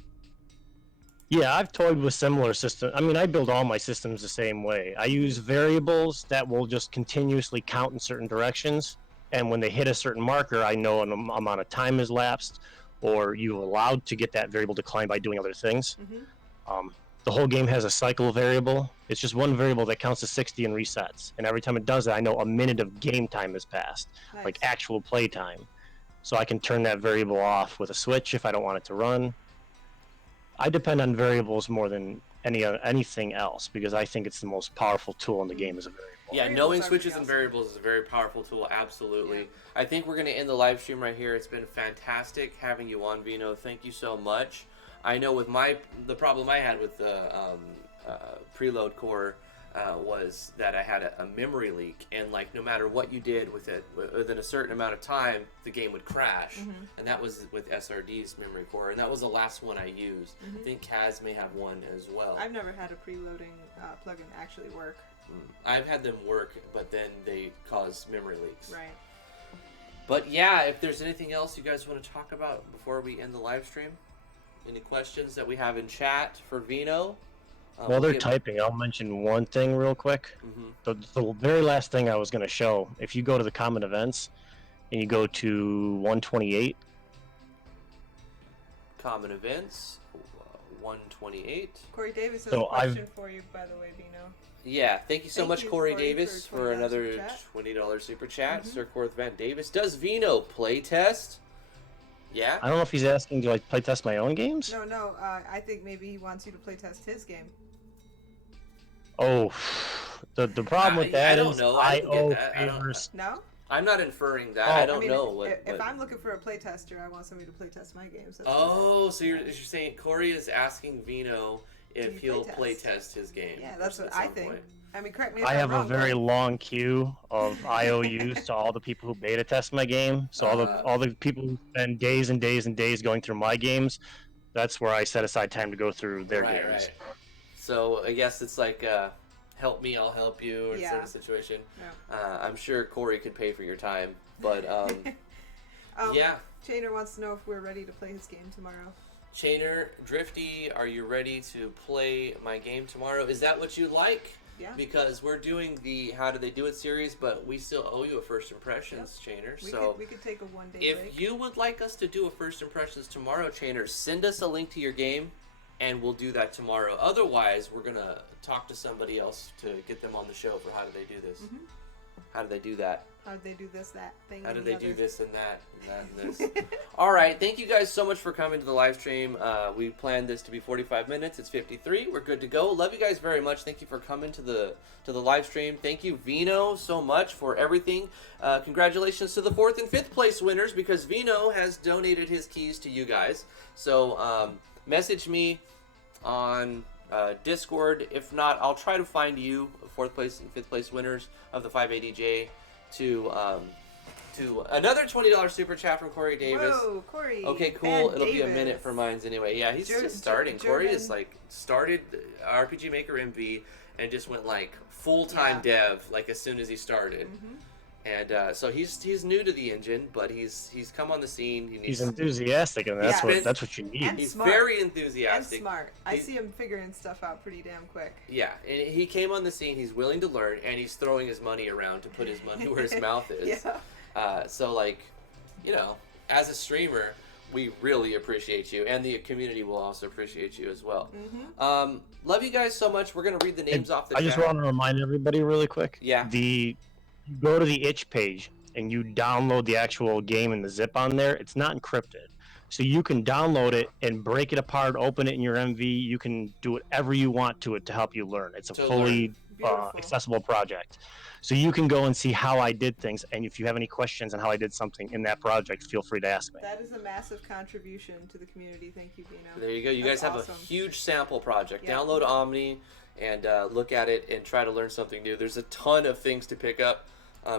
Yeah, I've toyed with similar systems. I mean, I build all my systems the same way. I use variables that will just continuously count in certain directions, and when they hit a certain marker, I know an amount of time has lapsed, or you're allowed to get that variable decline by doing other things. Mm-hmm. The whole game has a cycle variable. It's just one variable that counts to 60 and resets, and every time it does that, I know a minute of game time has passed, Nice. like actual play time. So I can turn that variable off with a switch if I don't want it to run. I depend on variables more than anything else because I think it's the most powerful tool in the game as a variable. Yeah, Variables knowing are switches pretty and awesome. variables is a very powerful tool, absolutely. Yeah. I think we're going to end the live stream right here. It's been fantastic having you on, Vino. Thank you so much. I know with the problem I had with the preload core was that I had a memory leak, and like no matter what you did with it, within a certain amount of time, the game would crash. Mm-hmm. And that was with SRD's memory core, and that was the last one I used. Mm-hmm. I think Kaz may have one as well. I've never had a preloading plugin actually work. I've had them work, but then they cause memory leaks. Right. But yeah, if there's anything else you guys want to talk about before we end the live stream, any questions that we have in chat for Vino? While they're typing, I'll mention one thing real quick. Mm-hmm. The very last thing I was going to show, if you go to the common events and you go to 128, Common events, 128. Corey Davis has So a question for you, by the way, Vino. Yeah, thank you so Thank much, you, Corey Corey, Davis, for for $20 another super chat. $20 super chat. Mhm. Sir Korth Van Davis. Does Vino play test? Yeah? I don't know if he's asking, do I play test my own games? No, I think maybe he wants you to playtest his game. Oh, the problem with I that don't is know. I I don't get owe that. I don't- favors. No? I'm not inferring that. Oh. I don't I mean, know what. if what- I'm looking for a playtester, I want somebody to playtest my games. That's Oh, so you're saying Corey is asking Vino Do if you he'll playtest? play test his game? Yeah, that's at what I some think. point. I mean, correct me if I I'm have a wrong, very but- long queue of IOUs to all the people who beta test my game. So all the people who spend days and days and days going through my games, that's where I set aside time to go through their Right, games. right. So I guess it's like help me, I'll help you, or sort Yeah. of situation. Yeah. I'm sure Corey could pay for your time, but Um, yeah. Chainer wants to know if we're ready to play his game tomorrow. Chainer, Drifty, are you ready to play my game tomorrow? Is that what you like? Yeah. Because we're doing the How Do They Do It series, but we still owe you a First Impressions, Chainer. We could take a one-day break. If you would like us to do a First Impressions tomorrow, Chainer, send us a link to your game, and we'll do that tomorrow. Otherwise, we're going to talk to somebody else to get them on the show for How Do They Do This. Mm-hmm. How do they do that? How do they do this, that thing? How do and they the do other? this and that and this? All right, thank you guys so much for coming to the live stream. We planned this to be 45 minutes. It's 53. We're good to go. Love you guys very much. Thank you for coming to the live stream. Thank you, Vino, so much for everything. Congratulations to the 4th and 5th place winners, because Vino has donated his keys to you guys. So message me on Discord. If not, I'll try to find you 4th place and 5th place winners of the 580J to another $20 super chat from Corey Davis. Whoa, Corey. Okay, cool. And It'll be a Davis. minute for mine's anyway. Yeah, he's just starting. Corey is like started RPG Maker MV and just went like full-time dev like as soon as he started. Mm-hmm. And so he's new to the engine, but he's come on the scene. He's enthusiastic, and that's what you need. And He's smart. very enthusiastic. And smart. I see him figuring stuff out pretty damn quick. Yeah, and he came on the scene. He's willing to learn, and he's throwing his money around to put his money where his mouth is. Yeah. So, like, you know, as a streamer, we really appreciate you, and the community will also appreciate you as well. Mm-hmm. Love you guys so much. We're gonna read the names off the chat. I just want to remind everybody really quick. Yeah. You go to the itch page and you download the actual game and the zip on there. It's not encrypted, so you can download it and break it apart, open it in your MV. You can do whatever you want to it to help you learn. It's a fully accessible project, so you can go and see how I did things. And if you have any questions on how I did something in that project, feel free to ask me. That is a massive contribution to the community. Thank you, Vino. There you go. You That's guys have awesome. a huge sample project. Yeah. Download OMNI and look at it and try to learn something new. There's a ton of things to pick up.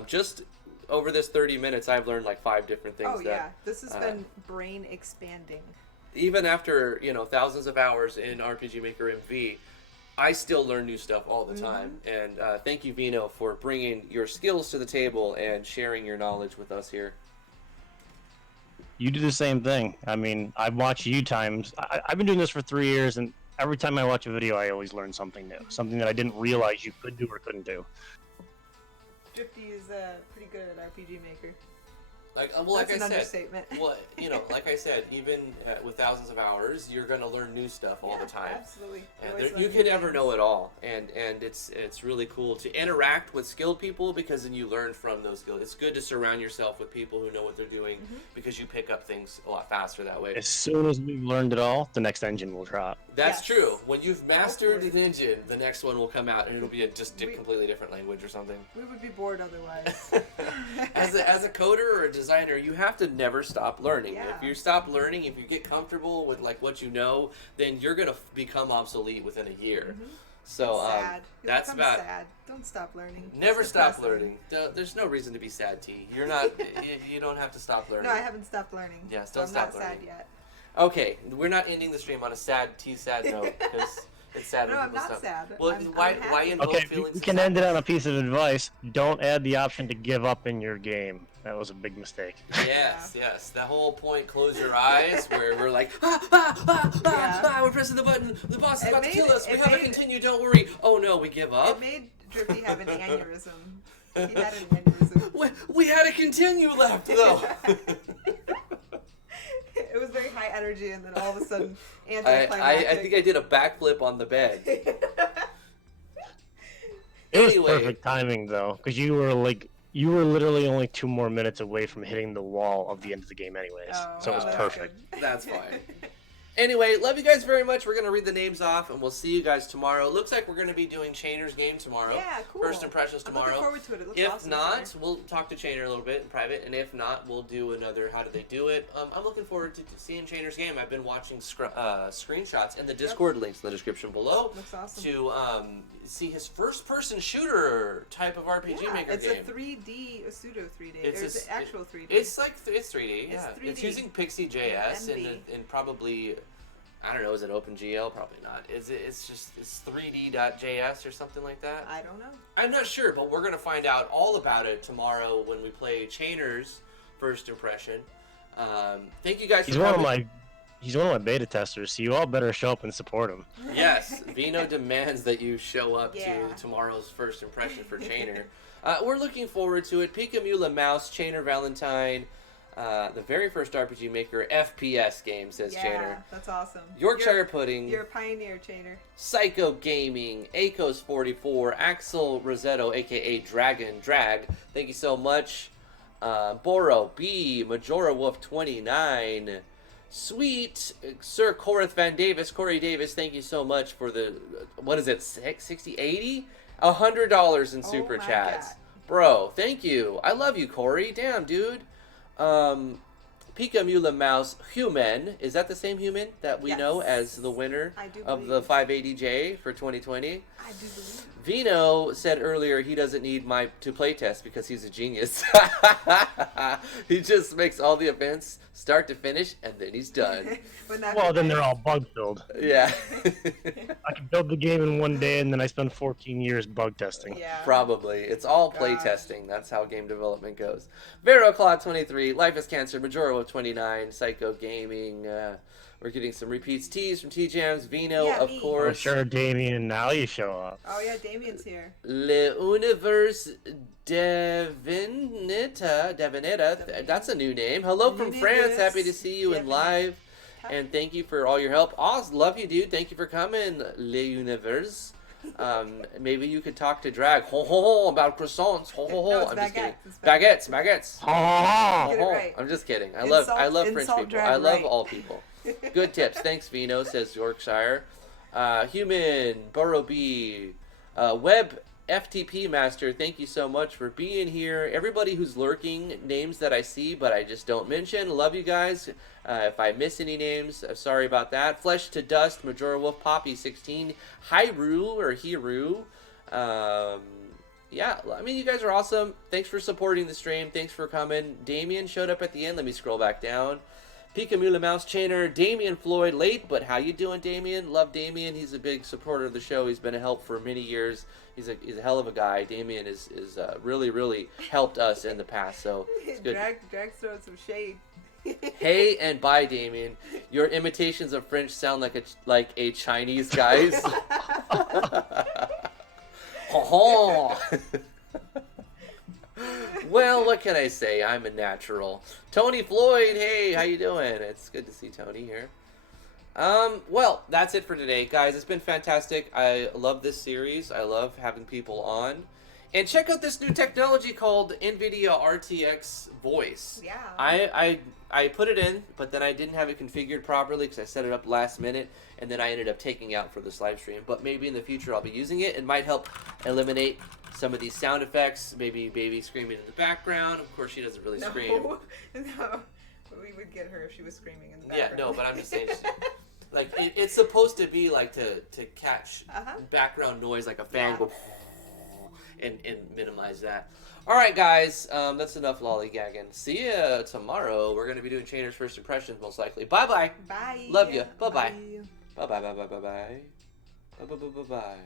Just over this 30 minutes, I've learned like 5 different things. Oh yeah, this has been brain expanding. Even after thousands of hours in RPG Maker MV, I still learn new stuff all the time. And thank you, Vino, for bringing your skills to the table and sharing your knowledge with us here. You do the same thing. I mean, I've watched you times. I've been doing this for 3 years, and every time I watch a video, I always learn something new, something that I didn't realize you could do or couldn't do. Drifty is pretty good at RPG Maker. Like That's I an said, understatement. well, like I said, even with thousands of hours, you're gonna learn new stuff all the time. Absolutely. And you can never know it all, and it's really cool to interact with skilled people, because then you learn from those skills. It's good to surround yourself with people who know what they're doing, because you pick up things a lot faster that way. As soon as we've learned it all, the next engine will drop. That's Yes. true. When you've mastered Hopefully. an engine, the next one will come out, and it'll be a completely different language or something. We would be bored otherwise. As a coder or a designer, you have to never stop learning. Yeah. If you stop learning, if you get comfortable with like what you know, then you're gonna become obsolete within a year. So sad. that's Become about sad. Don't stop learning. never It's stop depressing. learning. There's no reason to be sad, T. You're not. you don't have to stop learning. No, I haven't stopped learning. Yeah, so don't I'm stop not sad learning. yet. Okay, we're not ending the stream on a sad note, because it's sad No, when I'm people not stop. sad. Well, I'm why happy. invoke Okay, feelings we of can end it sadness? on a piece of advice. Don't add the option to give up in your game. That was a big mistake. Yes. The whole point, close your eyes, where we're like, we're pressing the button. The boss is about to kill us. We have to continue. Don't worry. Oh no, we give It up. made Drifty have an aneurysm. He had an aneurysm. We had to continue left though. It was very high energy, and then all of a sudden, I anticlimactic. think I did a backflip on the bed. It was Anyway. perfect timing though, because you were literally only 2 more minutes away from hitting the wall of the end of the game anyways. Oh, So it was that's perfect. good. That's fine. Anyway, love you guys very much. We're going to read the names off, and we'll see you guys tomorrow. Looks like we're going to be doing Chainer's game tomorrow. Yeah, cool. First impressions I'm tomorrow. looking forward to it. It looks If awesome. not, Chainer. we'll talk to Chainer a little bit in private, and if not, we'll do another How Do They Do It. I'm looking forward to seeing Chainer's game. I've been watching screenshots and the Discord links in the description below Looks awesome. to see his first-person shooter type of RPG Maker it's game. a 3D, a pseudo 3D. It's It's an actual 3D. It's 3D. It's Yeah, 3D. it's using Pixie JS NV. and probably. I don't know, is it OpenGL? Probably not. It's 3D.js or something like that? I don't know. I'm not sure, but we're going to find out all about it tomorrow when we play Chainer's first impression. Thank you guys He's for one of coming. He's one of my beta testers, so you all better show up and support him. Yes, Vino demands that you show up Yeah. to tomorrow's first impression for Chainer. We're looking forward to it. Pika Mula Mouse, Chainer Valentine, the very first RPG Maker FPS game, says Yeah, Chainer. that's awesome. Yorkshire Pudding, You're a pioneer, Chainer. Psycho Gaming, Akos44, Axel Rosetto, aka Dragon Drag. Thank you so much. Boro B, Majora Wolf 29. Sweet Sir Corith Van Davis, Corey Davis, thank you so much for the, what is it, 60, 80? $100 in super my chats. God. Bro, thank you. I love you, Corey. Damn, dude. Pika Mula Mouse Human, is that the same human that we know as the winner I do of the believe. 580J for 2020? I do believe. Vino said earlier he doesn't need my to play test because he's a genius. He just makes all the events start to finish and then he's done. Wouldn't that Well, be then nice? they're all bug filled. Yeah. I can build the game in one day, and then I spend 14 years bug testing. Yeah. Probably. It's all play Gosh. testing. That's how game development goes. VeroClaw 23, Life is Cancer, Majora of 29, Psycho Gaming. We're getting some repeats. Teas from T-Jams, Vino, Yeah, of me. For course. sure, Damien and Ali show up. Oh yeah, Damien's here. Le Univers Devineta. That's a new name. Hello from France. Happy to see you in live. And thank you for all your help. Oz, love you, dude. Thank you for coming, Le Univers. Maybe you could talk to Drag. Ho ho ho about croissants. Ho ho ho. No, it's I'm just kidding. baguettes. It's Baguettes. Ha Get it Ho, ho. right. I'm just kidding. I Insult- love French insult people. Drag I love right. all people. Good tips. Thanks, Vino, says Yorkshire. Human, Burrow B, Web FTP Master, thank you so much for being here. Everybody who's lurking, names that I see but I just don't mention. Love you guys. If I miss any names, I'm sorry about that. Flesh to Dust, Majora Wolf, Poppy 16, Hyru or Hiru. Yeah, I mean, you guys are awesome. Thanks for supporting the stream. Thanks for coming. Damien showed up at the end. Let me scroll back down. Pika Mula Mouse Chainer, Damien Floyd, late, but how you doing, Damien? Love Damien. He's a big supporter of the show. He's been a help for many years. He's a hell of a guy. Damien is really helped us in the past, so it's good. Drag throwing some shade. Hey and bye, Damien. Your imitations of French sound like a Chinese guy's. Ho-ho. Well, what can I say? I'm a natural. Tony Floyd, hey, how you doing? It's good to see Tony here. Well, that's it for today, guys. It's been fantastic. I love this series. I love having people on. And check out this new technology called NVIDIA RTX Voice. Yeah. I put it in, but then I didn't have it configured properly because I set it up last minute, and then I ended up taking out for this live stream. But maybe in the future I'll be using it. It might help eliminate some of these sound effects. Maybe baby screaming in the background. Of course, she doesn't really scream. No. We would get her if she was screaming in the Yeah, background. no, but I'm just saying, like it's supposed to be like to catch Uh-huh. background noise, like a fan Yeah. go, and minimize that. All right, guys, that's enough lollygagging. See ya tomorrow. We're gonna be doing Chainer's first impressions most likely. Bye bye. Bye. Love ya. Bye-bye. Bye bye bye bye bye bye. Bye bye bye bye bye.